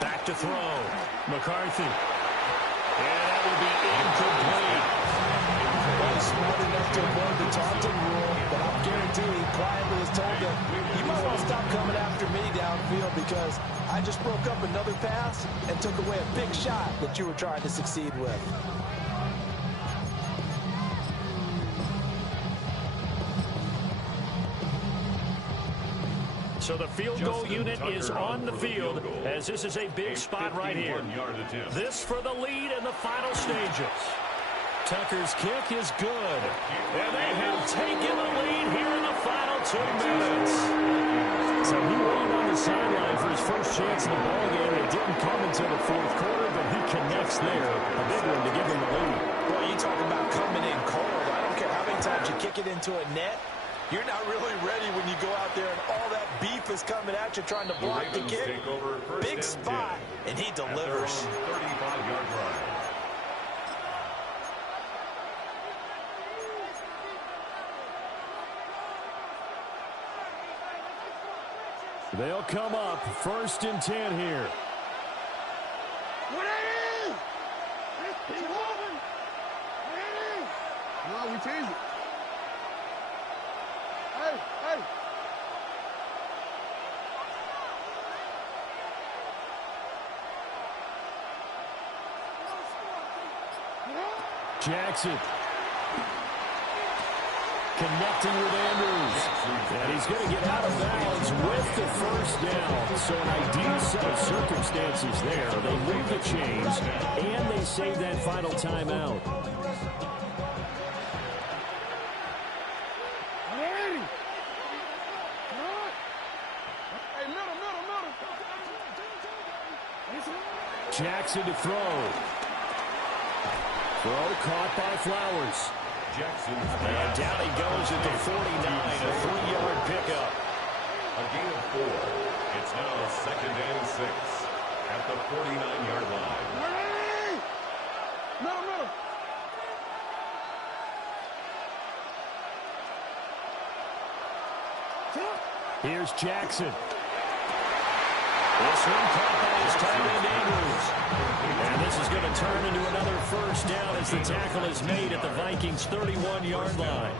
Back to throw. McCarthy. And that will be incomplete. Well, smart enough to avoid the taunting rule, but I'm guaranteed quietly has told them, you might want to stop coming after me downfield because I just broke up another pass and took away a big shot that you were trying to succeed with. So the field goal unit is on the field as this is a big spot right here. This for the lead in the final stages. Tucker's kick is good. And they have taken the lead here in the final 2 minutes. So he waited on the sideline for his first chance in the ballgame. It didn't come until the 4th quarter, but he connects there. A big one to give him the lead. Boy, you talk about coming in cold. I don't care how many times you kick it into a net. You're not really ready when you go out there and all that beef is coming at you trying to block the kick. Big spot, and he delivers. 35-yard line. They'll come up 1st and 10 here. No, we change it. Hey, hey. Jackson. Connecting with Andrews. And he's going to get out of bounds with the first down. So an ideal set of circumstances there. They move the chains, and they save that final timeout. Jackson to throw. Throw caught by Flowers. And down he goes at the 49, a 3-yard pickup. A gain of 4. It's now 2nd and 6 at the 49-yard line. Middle. Here's Jackson. This one caught by his tight end Andrews. And this is going to turn into another first down as the tackle is made at the Vikings' 31-yard line.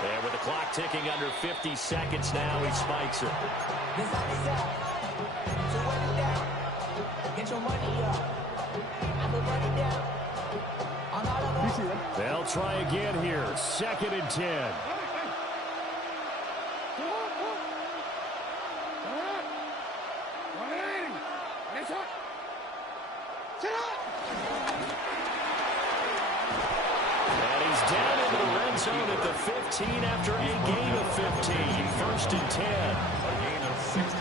And with the clock ticking under 50 seconds now, he spikes it. Get your money up. I put money down. They'll try again here. 2nd and 10. 15 after a gain of 15. 1st and 10.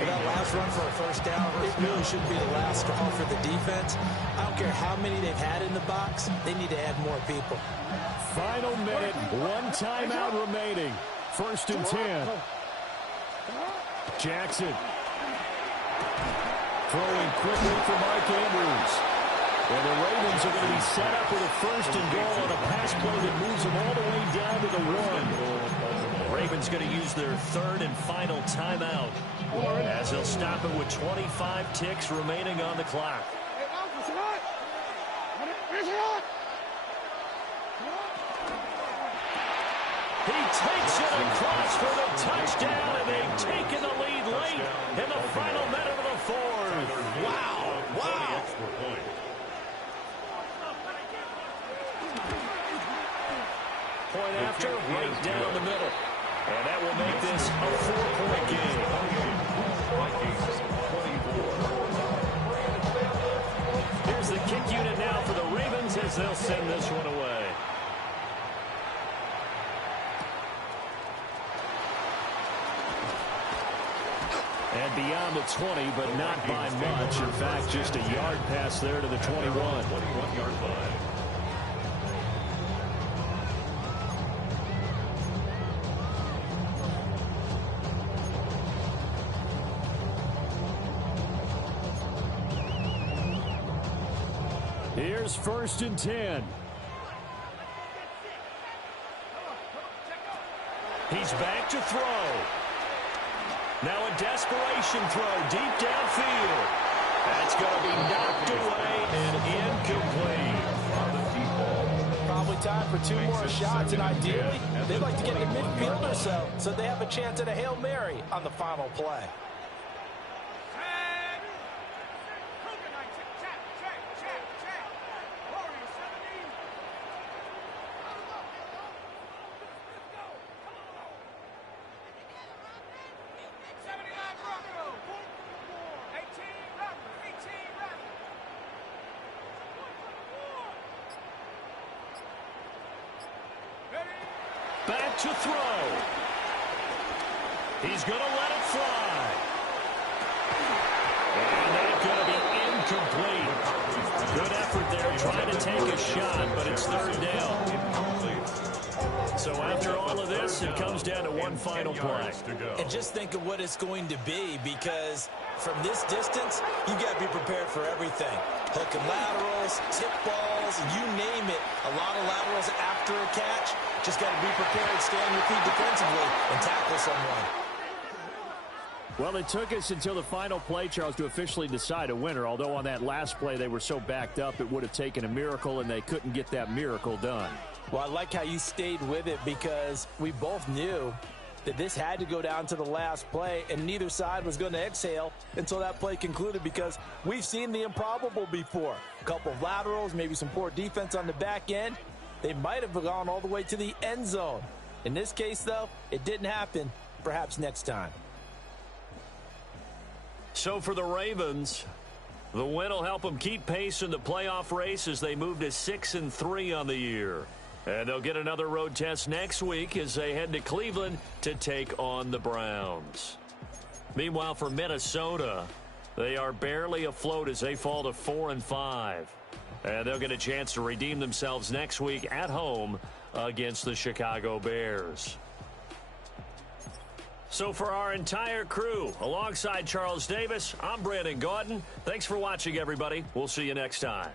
That last run for a first down, it really shouldn't be the last straw for the defense. I don't care how many they've had in the box. They need to add more people. Final minute, 1 timeout remaining. 1st and 10. Jackson. Throwing quickly for Mark Andrews. And the Ravens are going to be set up with a 1st and goal on a pass play that moves them all the way down to the 1. Ravens going to use their 3rd and final timeout as they'll stop it with 25 ticks remaining on the clock. He takes it across for the touchdown, and they've taken the lead late in the final minute of the 4th. Wow. Wow. Point after, right down the middle. And that will make this a 4-point game. Here's the kick unit now for the Ravens as they'll send this one away. And beyond the 20, but not by much. In fact, just a yard pass there to the 21. 21-yard line. Here's 1st and 10. He's back to throw. Now a desperation throw deep downfield. That's going to be knocked away and incomplete. Probably time for 2 more shots, and ideally, they'd like to get to midfield or so they have a chance at a Hail Mary on the final play. Back to throw. He's going to let it fly. And that's going to be incomplete. Good effort there trying to take a shot, but it's 3rd down. So after all of this, it comes down to one final play. And just think of what it's going to be, because from this distance, you got to be prepared for everything. Hook and laterals, tip balls, you name it. A lot of laterals after a catch. Just got to be prepared, stay on your feet defensively, and tackle someone. Well, it took us until the final play, Charles, to officially decide a winner, although on that last play they were so backed up it would have taken a miracle, and they couldn't get that miracle done. Well, I like how you stayed with it, because we both knew that this had to go down to the last play, and neither side was going to exhale until that play concluded, because we've seen the improbable before. A couple of laterals, maybe some poor defense on the back end. They might have gone all the way to the end zone. In this case, though, it didn't happen. Perhaps next time. So for the Ravens, the win will help them keep pace in the playoff race as they move to 6-3 on the year. And they'll get another road test next week as they head to Cleveland to take on the Browns. Meanwhile, for Minnesota, they are barely afloat as they fall to 4-5. And they'll get a chance to redeem themselves next week at home against the Chicago Bears. So for our entire crew, alongside Charles Davis, I'm Brandon Gaudin. Thanks for watching, everybody. We'll see you next time.